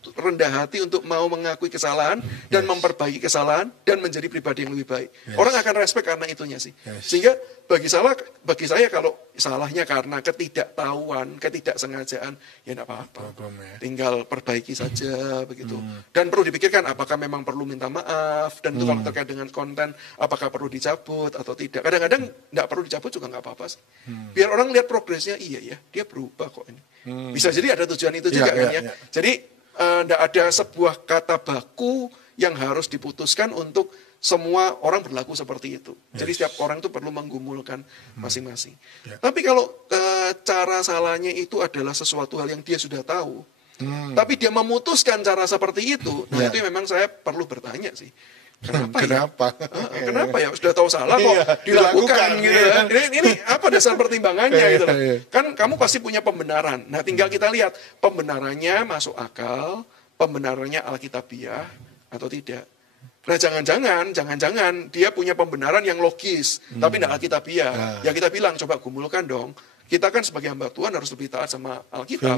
rendah hati untuk mau mengakui kesalahan dan memperbaiki kesalahan dan menjadi pribadi yang lebih baik. Orang akan respect karena itunya sih. Sehingga bagi saya kalau salahnya karena ketidaktahuan, ketidaksengajaan, ya tidak apa-apa. Tinggal perbaiki saja begitu. Dan perlu dipikirkan apakah memang perlu minta maaf, dan itu kalau terkait dengan konten apakah perlu dicabut atau tidak. Kadang-kadang tidak perlu dicabut juga nggak apa-apa sih. Biar orang lihat progresnya, iya ya, dia berubah kok ini. Bisa jadi ada tujuan itu juga kan ya. Jadi tidak ada sebuah kata baku yang harus diputuskan untuk semua orang berlaku seperti itu. Jadi setiap orang itu perlu menggumulkan masing-masing. Tapi kalau cara salahnya itu adalah sesuatu hal yang dia sudah tahu, tapi dia memutuskan cara seperti itu, nah itu memang saya perlu bertanya sih. Kenapa ya? Sudah tahu salah kok dilakukan gitu kan. Ini apa dasar pertimbangannya gitu loh. Kan kamu pasti punya pembenaran. Nah, tinggal kita lihat pembenarannya masuk akal, pembenarannya alkitabiah atau tidak. Nah, jangan-jangan dia punya pembenaran yang logis, tapi tidak alkitabiah. Ya kita bilang coba gumulkan dong. Kita kan sebagai hamba Tuhan harus lebih taat sama Alkitab,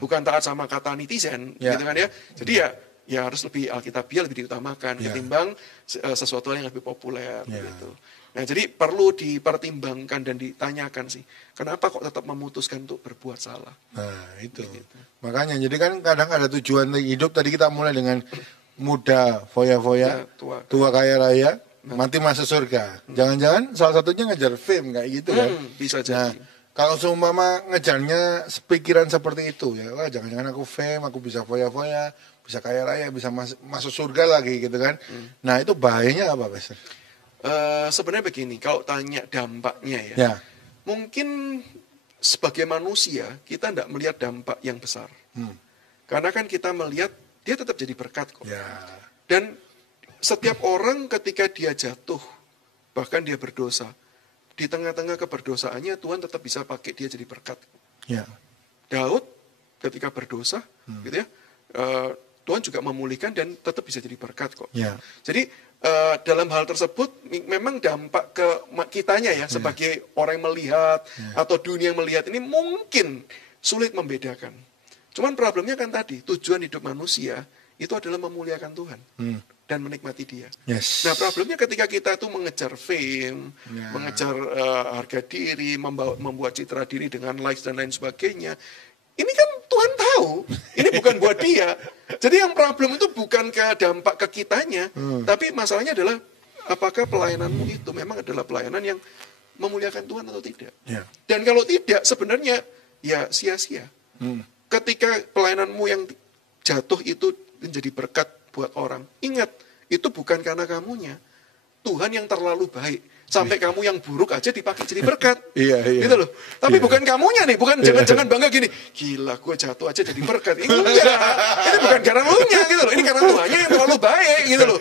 bukan taat sama kata netizen, gitu kan ya. Jadi ya ya harus lebih alkitabiah, lebih diutamakan ketimbang sesuatu yang lebih populer gitu. Nah, jadi perlu dipertimbangkan dan ditanyakan sih, kenapa kok tetap memutuskan untuk berbuat salah. Nah, itu. Gitu. Makanya, jadi kan kadang ada tujuan hidup. Tadi kita mulai dengan muda, foya-foya, tua kaya raya, mati masuk surga. Jangan-jangan salah satunya ngejar fame kayak gitu kan. Bisa jadi. Nah, kalau seumpama ngejarnya pikiran seperti itu, ya wah jangan-jangan aku fame, aku bisa foya-foya, bisa kaya raya, bisa masuk surga lagi gitu kan. Nah, itu bahayanya apa, Pastor? Sebenarnya begini, kalau tanya dampaknya ya, mungkin sebagai manusia kita tidak melihat dampak yang besar, karena kan kita melihat dia tetap jadi berkat kok. Dan setiap orang ketika dia jatuh, bahkan dia berdosa, di tengah-tengah keberdosaannya Tuhan tetap bisa pakai dia jadi berkat. Daud ketika berdosa, gitu ya, Tuhan juga memulihkan dan tetap bisa jadi berkat kok. Jadi dalam hal tersebut memang dampak ke kitanya ya sebagai orang yang melihat atau dunia yang melihat ini mungkin sulit membedakan. Cuman problemnya kan tadi tujuan hidup manusia itu adalah memuliakan Tuhan dan menikmati Dia. Nah, problemnya ketika kita itu mengejar fame, mengejar harga diri, membuat citra diri dengan likes dan lain sebagainya. Ini kan Tuhan tahu, ini bukan buat dia. Jadi yang problem itu bukan ke dampak ke kitanya, tapi masalahnya adalah apakah pelayananmu itu memang adalah pelayanan yang memuliakan Tuhan atau tidak. Dan kalau tidak, sebenarnya ya sia-sia. Ketika pelayananmu yang jatuh itu menjadi berkat buat orang, ingat, itu bukan karena kamunya. Tuhan yang terlalu baik. Sampai kamu yang buruk aja dipakai jadi berkat. Gitu loh. Tapi bukan kamunya nih, bukan jangan-jangan bangga gini. Gila, gue jatuh aja jadi berkat. Ini enggak. Ini bukan karena lu nya gitu loh. Ini karena Tuhannya yang terlalu baik gitu loh.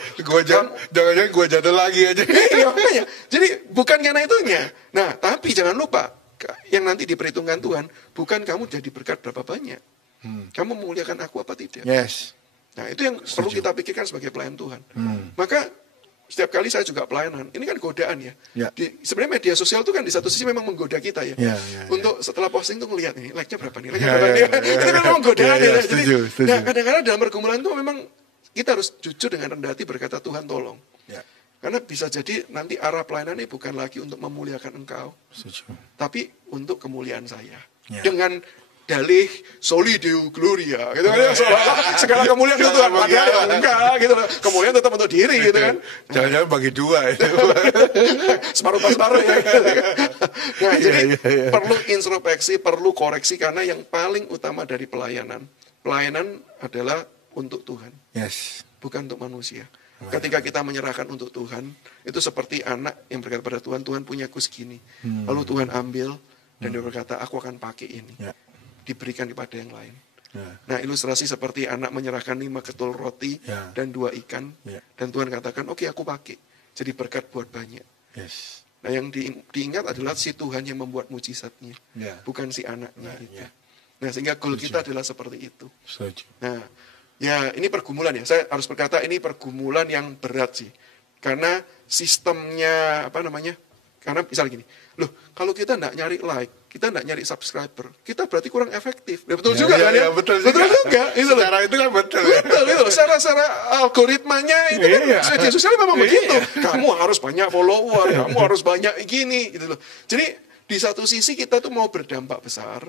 Jangan-jangan gue jatuh lagi aja. Iya, makanya. Jadi bukan karena itunya. Nah, tapi jangan lupa yang nanti diperhitungkan Tuhan, bukan kamu jadi berkat berapa banyak. Kamu memuliakan aku apa tidak? Nah, itu yang perlu kita pikirkan sebagai pelayan Tuhan. Maka setiap kali saya juga pelayanan, ini kan godaan ya. Sebenarnya media sosial itu kan di satu sisi memang menggoda kita ya. Untuk setelah posting tuh ngelihat nih, like-nya berapa nih, itu kan memang godaan ya. Jadi, nah, kadang-kadang dalam pergumulan itu memang kita harus jujur dengan rendah hati berkata, Tuhan tolong. Karena bisa jadi nanti arah pelayanan ini bukan lagi untuk memuliakan engkau, tapi untuk kemuliaan saya. Dengan dalih soli deo gloria gitu kan, segala kemuliaan itu Tuhan, padahal enggak gitu loh, kemuliaan tetap untuk diri gitu kan. Jangan-jangan bagi dua itu. Separuh ya. Nah, jadi perlu introspeksi, perlu koreksi, karena yang paling utama dari pelayanan adalah untuk Tuhan, bukan untuk manusia. Ketika kita menyerahkan untuk Tuhan, itu seperti anak yang berkata pada Tuhan, Tuhan punyaku segini, lalu Tuhan ambil dan dia berkata, aku akan pakai ini, diberikan kepada yang lain. Nah, ilustrasi seperti anak menyerahkan 5 ketul roti dan 2 ikan, dan Tuhan katakan, oke, aku pakai, jadi berkat buat banyak. Nah, yang diingat adalah si Tuhan yang membuat mujizatnya, bukan si anaknya itu. Nah, sehingga goal kita adalah seperti itu. Nah, ya ini pergumulan ya, saya harus berkata ini pergumulan yang berat sih, karena sistemnya karena misalnya gini, loh, kalau kita nggak nyari like, kita nggak nyari subscriber, kita berarti kurang efektif. Ya, betul juga kan ya? Betul juga. Secara itu kan betul. Betul itu. Secara algoritmanya itu kan media sosial memang begitu. Kamu harus banyak follower, kamu harus banyak gini gitu loh. Jadi di satu sisi kita tuh mau berdampak besar,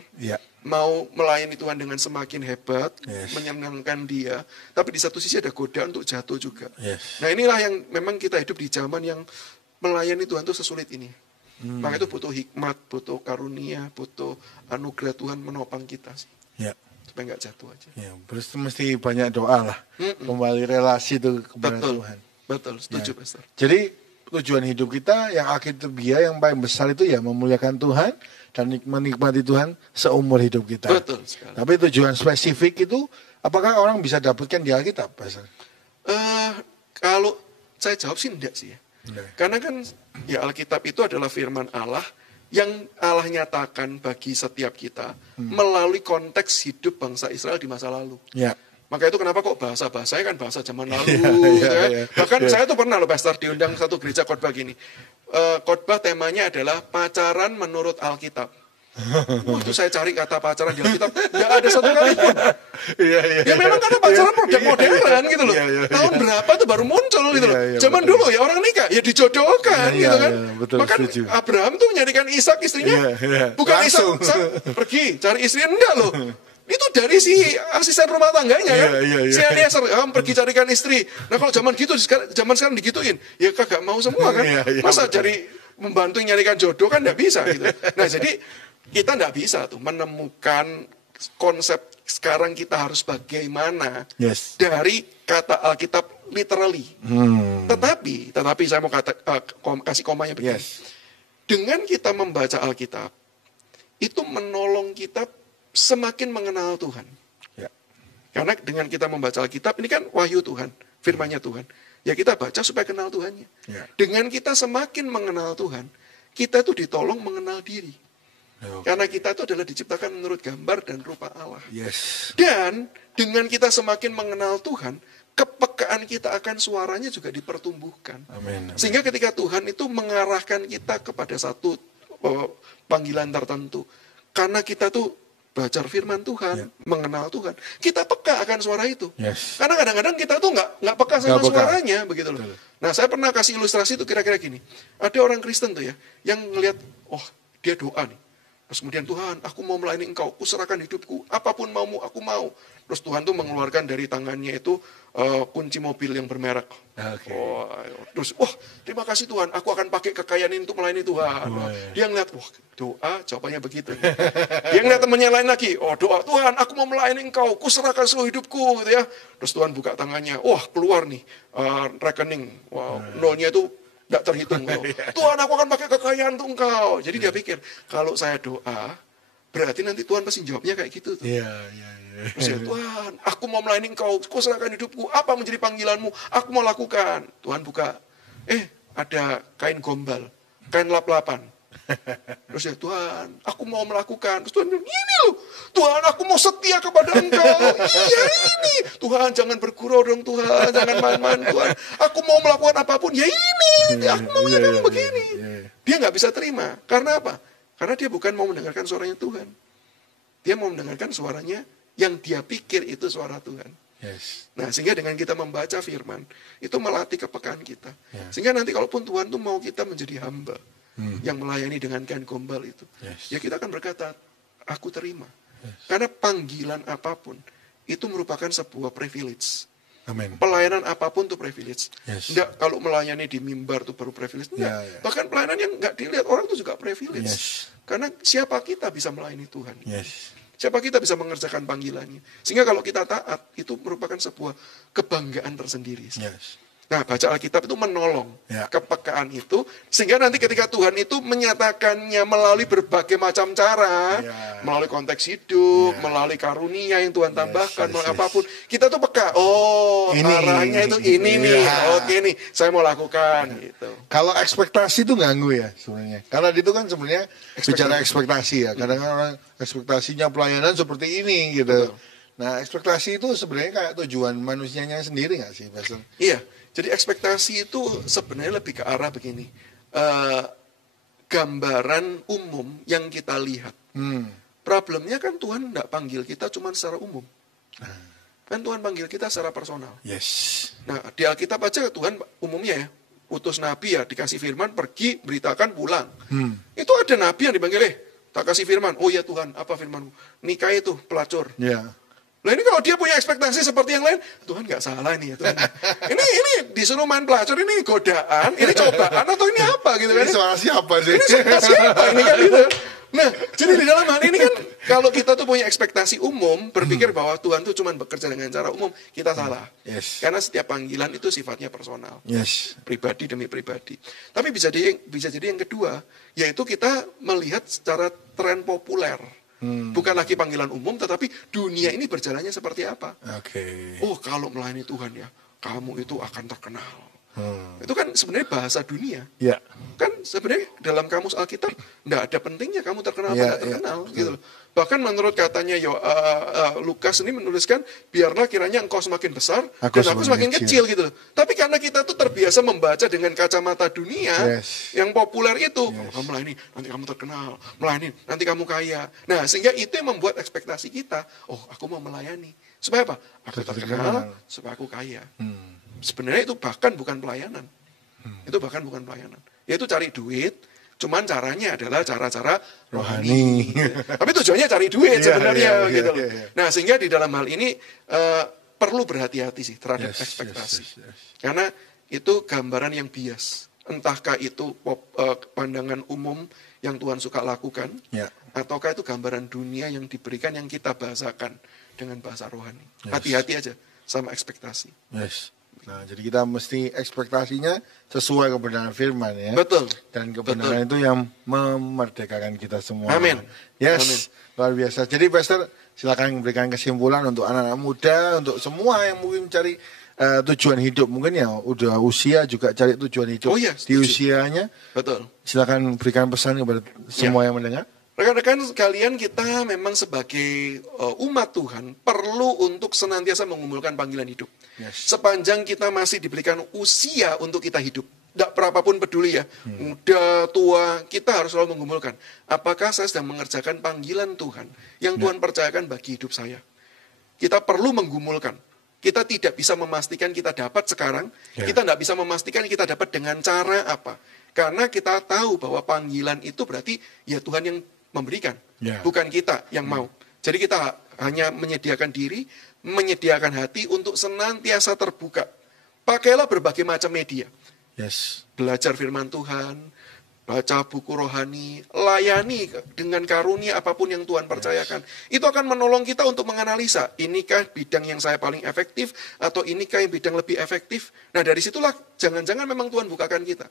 mau melayani Tuhan dengan semakin hebat, menyenangkan Dia, tapi di satu sisi ada godaan untuk jatuh juga. Nah, inilah yang memang kita hidup di zaman yang melayani Tuhan itu sesulit ini. Maka itu butuh hikmat, butuh karunia, butuh anugerah Tuhan menopang kita sih. Supaya nggak jatuh aja. Mesti banyak doa lah. Kembali relasi itu kepada Tuhan. Betul, setuju Pastor. Jadi tujuan hidup kita yang akhirnya yang paling besar itu ya memuliakan Tuhan dan menikmati Tuhan seumur hidup kita. Betul sekali. Tapi tujuan spesifik itu apakah orang bisa dapatkan di Alkitab, Pastor? Kalau saya jawab sih enggak sih ya. Karena kan ya Alkitab itu adalah firman Allah yang Allah nyatakan bagi setiap kita melalui konteks hidup bangsa Israel di masa lalu. Maka itu kenapa kok bahasa-bahasanya kan bahasa zaman lalu. Bahkan saya tuh pernah loh Pastor diundang satu gereja khotbah gini. Khotbah temanya adalah pacaran menurut Alkitab. Waktu saya cari kata pacaran di Alkitab, nggak ada satu kali pun. Iya. Ya memang karena pacaran produk modern gitu loh. Tahun berapa tuh baru muncul gitu loh. Zaman dulu ya orang nikah ya dijodohkan gitu kan. Maka Abraham tuh nyarikan Ishak istrinya. Bukan Ishak pergi cari istri, enggak loh. Itu dari si asisten rumah tangganya kan. Si Eliezer, pergi carikan istri. Nah kalau zaman sekarang digituin, ya kagak mau semua kan. Masa jadi membantu nyarikan jodoh kan nggak bisa gitu. Nah jadi kita nggak bisa tuh menemukan konsep sekarang kita harus bagaimana dari kata Alkitab literally. Tetapi saya mau kasih komanya begini. Dengan kita membaca Alkitab, itu menolong kita semakin mengenal Tuhan. Karena dengan kita membaca Alkitab, ini kan wahyu Tuhan, firman-Nya Tuhan. Ya kita baca supaya kenal Tuhannya. Dengan kita semakin mengenal Tuhan, kita itu ditolong mengenal diri. Karena kita itu adalah diciptakan menurut gambar dan rupa Allah. Dan dengan kita semakin mengenal Tuhan, kepekaan kita akan suaranya juga dipertumbuhkan. Sehingga ketika Tuhan itu mengarahkan kita kepada satu panggilan tertentu, karena kita tuh belajar firman Tuhan, mengenal Tuhan, kita peka akan suara itu. Karena kadang-kadang kita tuh nggak peka sama suaranya, begitu loh. Nah, saya pernah kasih ilustrasi itu kira-kira gini. Ada orang Kristen tuh ya, yang ngelihat, oh dia doa nih. Terus kemudian, Tuhan, aku mau melayani Engkau, aku serahkan hidupku, apapun maumu, aku mau. Terus Tuhan tuh mengeluarkan dari tangannya itu kunci mobil yang bermerek. Terus, wah terima kasih Tuhan, aku akan pakai kekayaan ini untuk melayani Tuhan. Dia ngeliat, wah doa jawabannya begitu. Dia ngeliat temannya lain lagi, oh doa, Tuhan aku mau melayani Engkau, aku serahkan seluruh hidupku gitu ya. Terus Tuhan buka tangannya, wah keluar nih rekening, nolnya itu nggak terhitung. Tuhan aku akan pakai kekayaan untuk Engkau. Jadi dia pikir, kalau saya doa, berarti nanti Tuhan pasti jawabnya kayak gitu tuh. Terus ya, Tuhan, aku mau melayani Engkau, aku serahkan hidupku, apa menjadi panggilanmu, aku mau lakukan. Tuhan buka, ada kain gombal, kain lap-lapan. Terus ya, Tuhan, aku mau melakukan. Terus Tuhan bilang, ini loh, Tuhan, aku mau setia kepada Engkau. Iya ini, Tuhan, jangan bergurau dong Tuhan, jangan main-main Tuhan. Aku mau melakukan apapun, ya ini, aku maunya memang begini. Dia nggak bisa terima, karena apa? Karena dia bukan mau mendengarkan suaranya Tuhan. Dia mau mendengarkan suaranya yang dia pikir itu suara Tuhan. Nah, sehingga dengan kita membaca firman, itu melatih kepekaan kita. Sehingga nanti kalaupun Tuhan tuh mau kita menjadi hamba, yang melayani dengan kain gombal itu, ya kita akan berkata, aku terima. Karena panggilan apapun, itu merupakan sebuah privilege. Pelayanan apapun itu privilege. Enggak, kalau melayani di mimbar itu baru privilege. Enggak. Bahkan pelayanan yang enggak dilihat orang itu juga privilege. Karena siapa kita bisa melayani Tuhan? Siapa kita bisa mengerjakan panggilannya? Sehingga kalau kita taat, itu merupakan sebuah kebanggaan tersendiri. Nah, baca Alkitab itu menolong kepekaan itu, sehingga nanti ketika Tuhan itu menyatakannya melalui berbagai macam cara, melalui konteks hidup, melalui karunia yang Tuhan tambahkan, melalui apapun, kita tuh peka, ini, arahnya itu ini nih, oke nih, saya mau lakukan. Gitu. Kalau ekspektasi itu ganggu ya sebenarnya, karena itu kan sebenarnya bicara ekspektasi ya, kadang-kadang orang ekspektasinya pelayanan seperti ini gitu. Nah, ekspektasi itu sebenarnya kayak tujuan manusianya sendiri nggak sih, Pastor? Iya. Jadi ekspektasi itu sebenarnya lebih ke arah begini. Gambaran umum yang kita lihat. Problemnya kan Tuhan tidak panggil kita cuma secara umum. Kan Tuhan panggil kita secara personal. Nah, di Alkitab aja Tuhan umumnya ya, utus nabi ya, dikasih firman, pergi, beritakan, pulang. Itu ada nabi yang dipanggil, tak kasih firman. Oh ya Tuhan, apa firmanmu? Nikah itu pelacur. Nah ini kalau dia punya ekspektasi seperti yang lain, Tuhan nggak salah nih ya Tuhan. Ini disuruh main pelacur, ini godaan, ini cobaan atau ini apa gitu kan? Ini suara siapa sih? Ini suara siapa ini kan gitu. Nah, jadi di dalam hal ini kan kalau kita tuh punya ekspektasi umum, berpikir bahwa Tuhan tuh cuma bekerja dengan cara umum, kita salah. Karena setiap panggilan itu sifatnya personal, pribadi demi pribadi. Tapi bisa jadi yang kedua, yaitu kita melihat secara tren populer. Bukan lagi panggilan umum, tetapi dunia ini berjalannya seperti apa. Oh, kalau melayani Tuhan ya, kamu itu akan terkenal. Itu kan sebenarnya bahasa dunia. Ya. Kan sebenarnya dalam kamus Alkitab nggak ada pentingnya kamu terkenal atau nggak terkenal gitu loh. Bahkan menurut katanya Lukas ini menuliskan, biarlah kiranya engkau semakin besar dan aku semakin kecil gitu loh. Tapi karena kita tuh terbiasa membaca dengan kacamata dunia yang populer itu, kamu melayani nanti kamu terkenal, melayani nanti kamu kaya. Nah, sehingga itu yang membuat ekspektasi kita, oh aku mau melayani supaya apa? Aku terkenal supaya aku kaya. Sebenarnya itu bahkan bukan pelayanan. Itu bahkan bukan pelayanan. Yaitu cari duit, cuman caranya adalah cara-cara rohani. Tapi tujuannya cari duit sebenarnya gitu loh. Nah, sehingga di dalam hal ini perlu berhati-hati sih terhadap ekspektasi. Karena itu gambaran yang bias. Entahkah itu pandangan umum yang Tuhan suka lakukan, ataukah itu gambaran dunia yang diberikan yang kita bahasakan dengan bahasa rohani. Hati-hati aja sama ekspektasi. Nah, jadi kita mesti ekspektasinya sesuai kebenaran firman ya. Betul. Dan kebenaran itu yang memerdekakan kita semua. Amin. Yes, Amin. Luar biasa. Jadi Pastor, silakan memberikan kesimpulan untuk anak-anak muda, untuk semua yang mungkin cari tujuan hidup. Mungkin ya udah usia juga cari tujuan hidup. Di usianya. Betul. Silakan berikan pesan kepada semua yang mendengar. Rekan-rekan sekalian, kita memang sebagai umat Tuhan perlu untuk senantiasa mengumpulkan panggilan hidup. Sepanjang kita masih diberikan usia untuk kita hidup. Tidak berapapun peduli ya, muda, tua, kita harus selalu mengumpulkan. Apakah saya sedang mengerjakan panggilan Tuhan yang Tuhan percayakan bagi hidup saya? Kita perlu menggumulkan. Kita tidak bisa memastikan kita dapat sekarang, kita tidak bisa memastikan kita dapat dengan cara apa. Karena kita tahu bahwa panggilan itu berarti ya Tuhan yang memberikan, bukan kita yang mau. Jadi kita hanya menyediakan diri, menyediakan hati untuk senantiasa terbuka. Pakailah berbagai macam media. Belajar firman Tuhan, baca buku rohani, layani dengan karunia apapun yang Tuhan percayakan. Itu akan menolong kita untuk menganalisa, inikah bidang yang saya paling efektif, atau inikah yang bidang lebih efektif. Nah, dari situlah jangan-jangan memang Tuhan bukakan kita.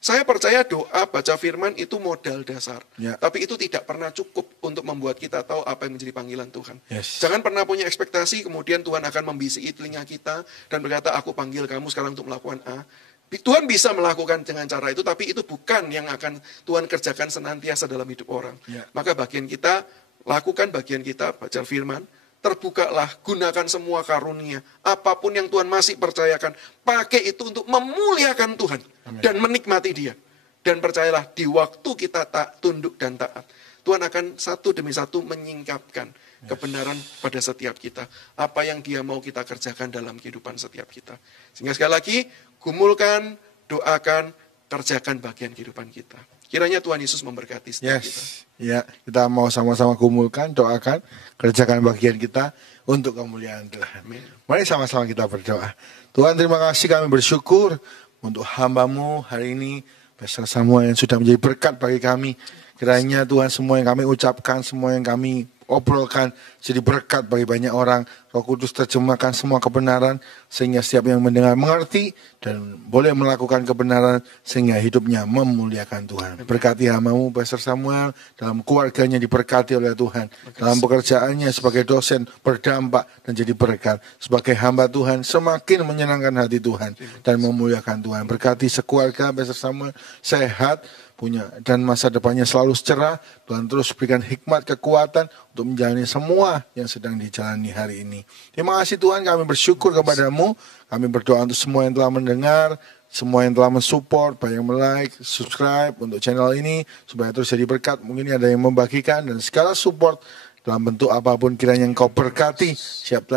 Saya percaya doa, baca firman itu modal dasar. Tapi itu tidak pernah cukup untuk membuat kita tahu apa yang menjadi panggilan Tuhan. Jangan pernah punya ekspektasi, kemudian Tuhan akan membisiki telinga kita dan berkata, aku panggil kamu sekarang untuk melakukan A. Tuhan bisa melakukan dengan cara itu, tapi itu bukan yang akan Tuhan kerjakan senantiasa dalam hidup orang. Maka bagian kita, lakukan bagian kita, baca firman, terbukalah, gunakan semua karunia. Apapun yang Tuhan masih percayakan, pakai itu untuk memuliakan Tuhan. Dan menikmati Dia. Dan percayalah, di waktu kita tak tunduk dan taat, Tuhan akan satu demi satu menyingkapkan kebenaran pada setiap kita. Apa yang Dia mau kita kerjakan dalam kehidupan setiap kita. Sehingga sekali lagi, gumulkan, doakan, kerjakan bagian kehidupan kita. Kiranya Tuhan Yesus memberkati setiap kita. Ya, kita mau sama-sama gumulkan, doakan, kerjakan bagian kita untuk kemuliaan Tuhan. Mari sama-sama kita berdoa. Tuhan, terima kasih, kami bersyukur untuk hamba-Mu hari ini, Pastor Samuel yang sudah menjadi berkat bagi kami. Kiranya Tuhan, semua yang kami ucapkan, semua yang kami obrolkan jadi berkat bagi banyak orang. Roh Kudus terjemahkan semua kebenaran sehingga setiap yang mendengar mengerti dan boleh melakukan kebenaran sehingga hidupnya memuliakan Tuhan. Berkati hamba-Mu Pastor Samuel, dalam keluarganya diberkati oleh Tuhan, dalam pekerjaannya sebagai dosen berdampak dan jadi berkat. Sebagai hamba Tuhan semakin menyenangkan hati Tuhan dan memuliakan Tuhan. Berkati sekeluarga Pastor Samuel sehat, punya dan masa depannya selalu cerah. Tuhan terus berikan hikmat, kekuatan untuk menjalani semua yang sedang dijalani hari ini. Terima kasih Tuhan, kami bersyukur kepada-Mu. Kami berdoa untuk semua yang telah mendengar, semua yang telah mensupport, baik yang like, subscribe untuk channel ini supaya terus jadi berkat. Mungkin ada yang membagikan dan segala support dalam bentuk apapun kiranya Engkau berkati siap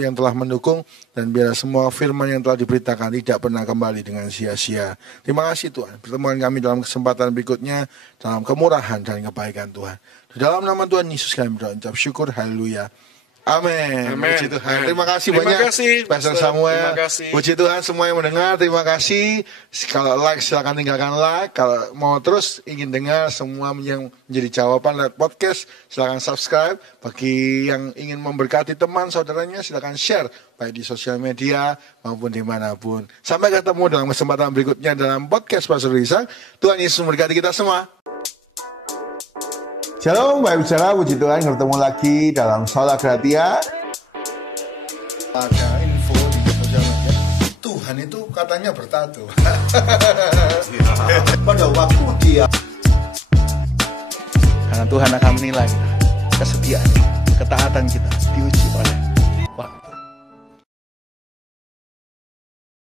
yang telah mendukung, dan biarlah semua firman yang telah diberitakan tidak pernah kembali dengan sia-sia. Terima kasih Tuhan. Pertemuan kami dalam kesempatan berikutnya dalam kemurahan dan kebaikan Tuhan. Di dalam nama Tuhan Yesus kami berdoa, ucap syukur, haleluya. Amin. Puji Tuhan. Terima kasih banyak Pastor Samuel. Puji Tuhan, semua yang mendengar, terima kasih. Kalau like silakan tinggalkan like. Kalau mau terus ingin dengar semua yang menjadi jawaban lewat podcast, silakan subscribe. Bagi yang ingin memberkati teman saudaranya, silakan share baik di sosial media maupun dimanapun. Sampai ketemu dalam kesempatan berikutnya dalam podcast Pastor Risa. Tuhan Yesus memberkati kita semua. Shalom, Bapak Saudara, puji Tuhan, bertemu lagi dalam Sola Gratia. Ada info di sosial media, Tuhan Tuhan itu katanya bertato. Pada waktu dia Karena Tuhan akan menilai kita, kesetiaan, ketaatan kita diuji oleh waktu.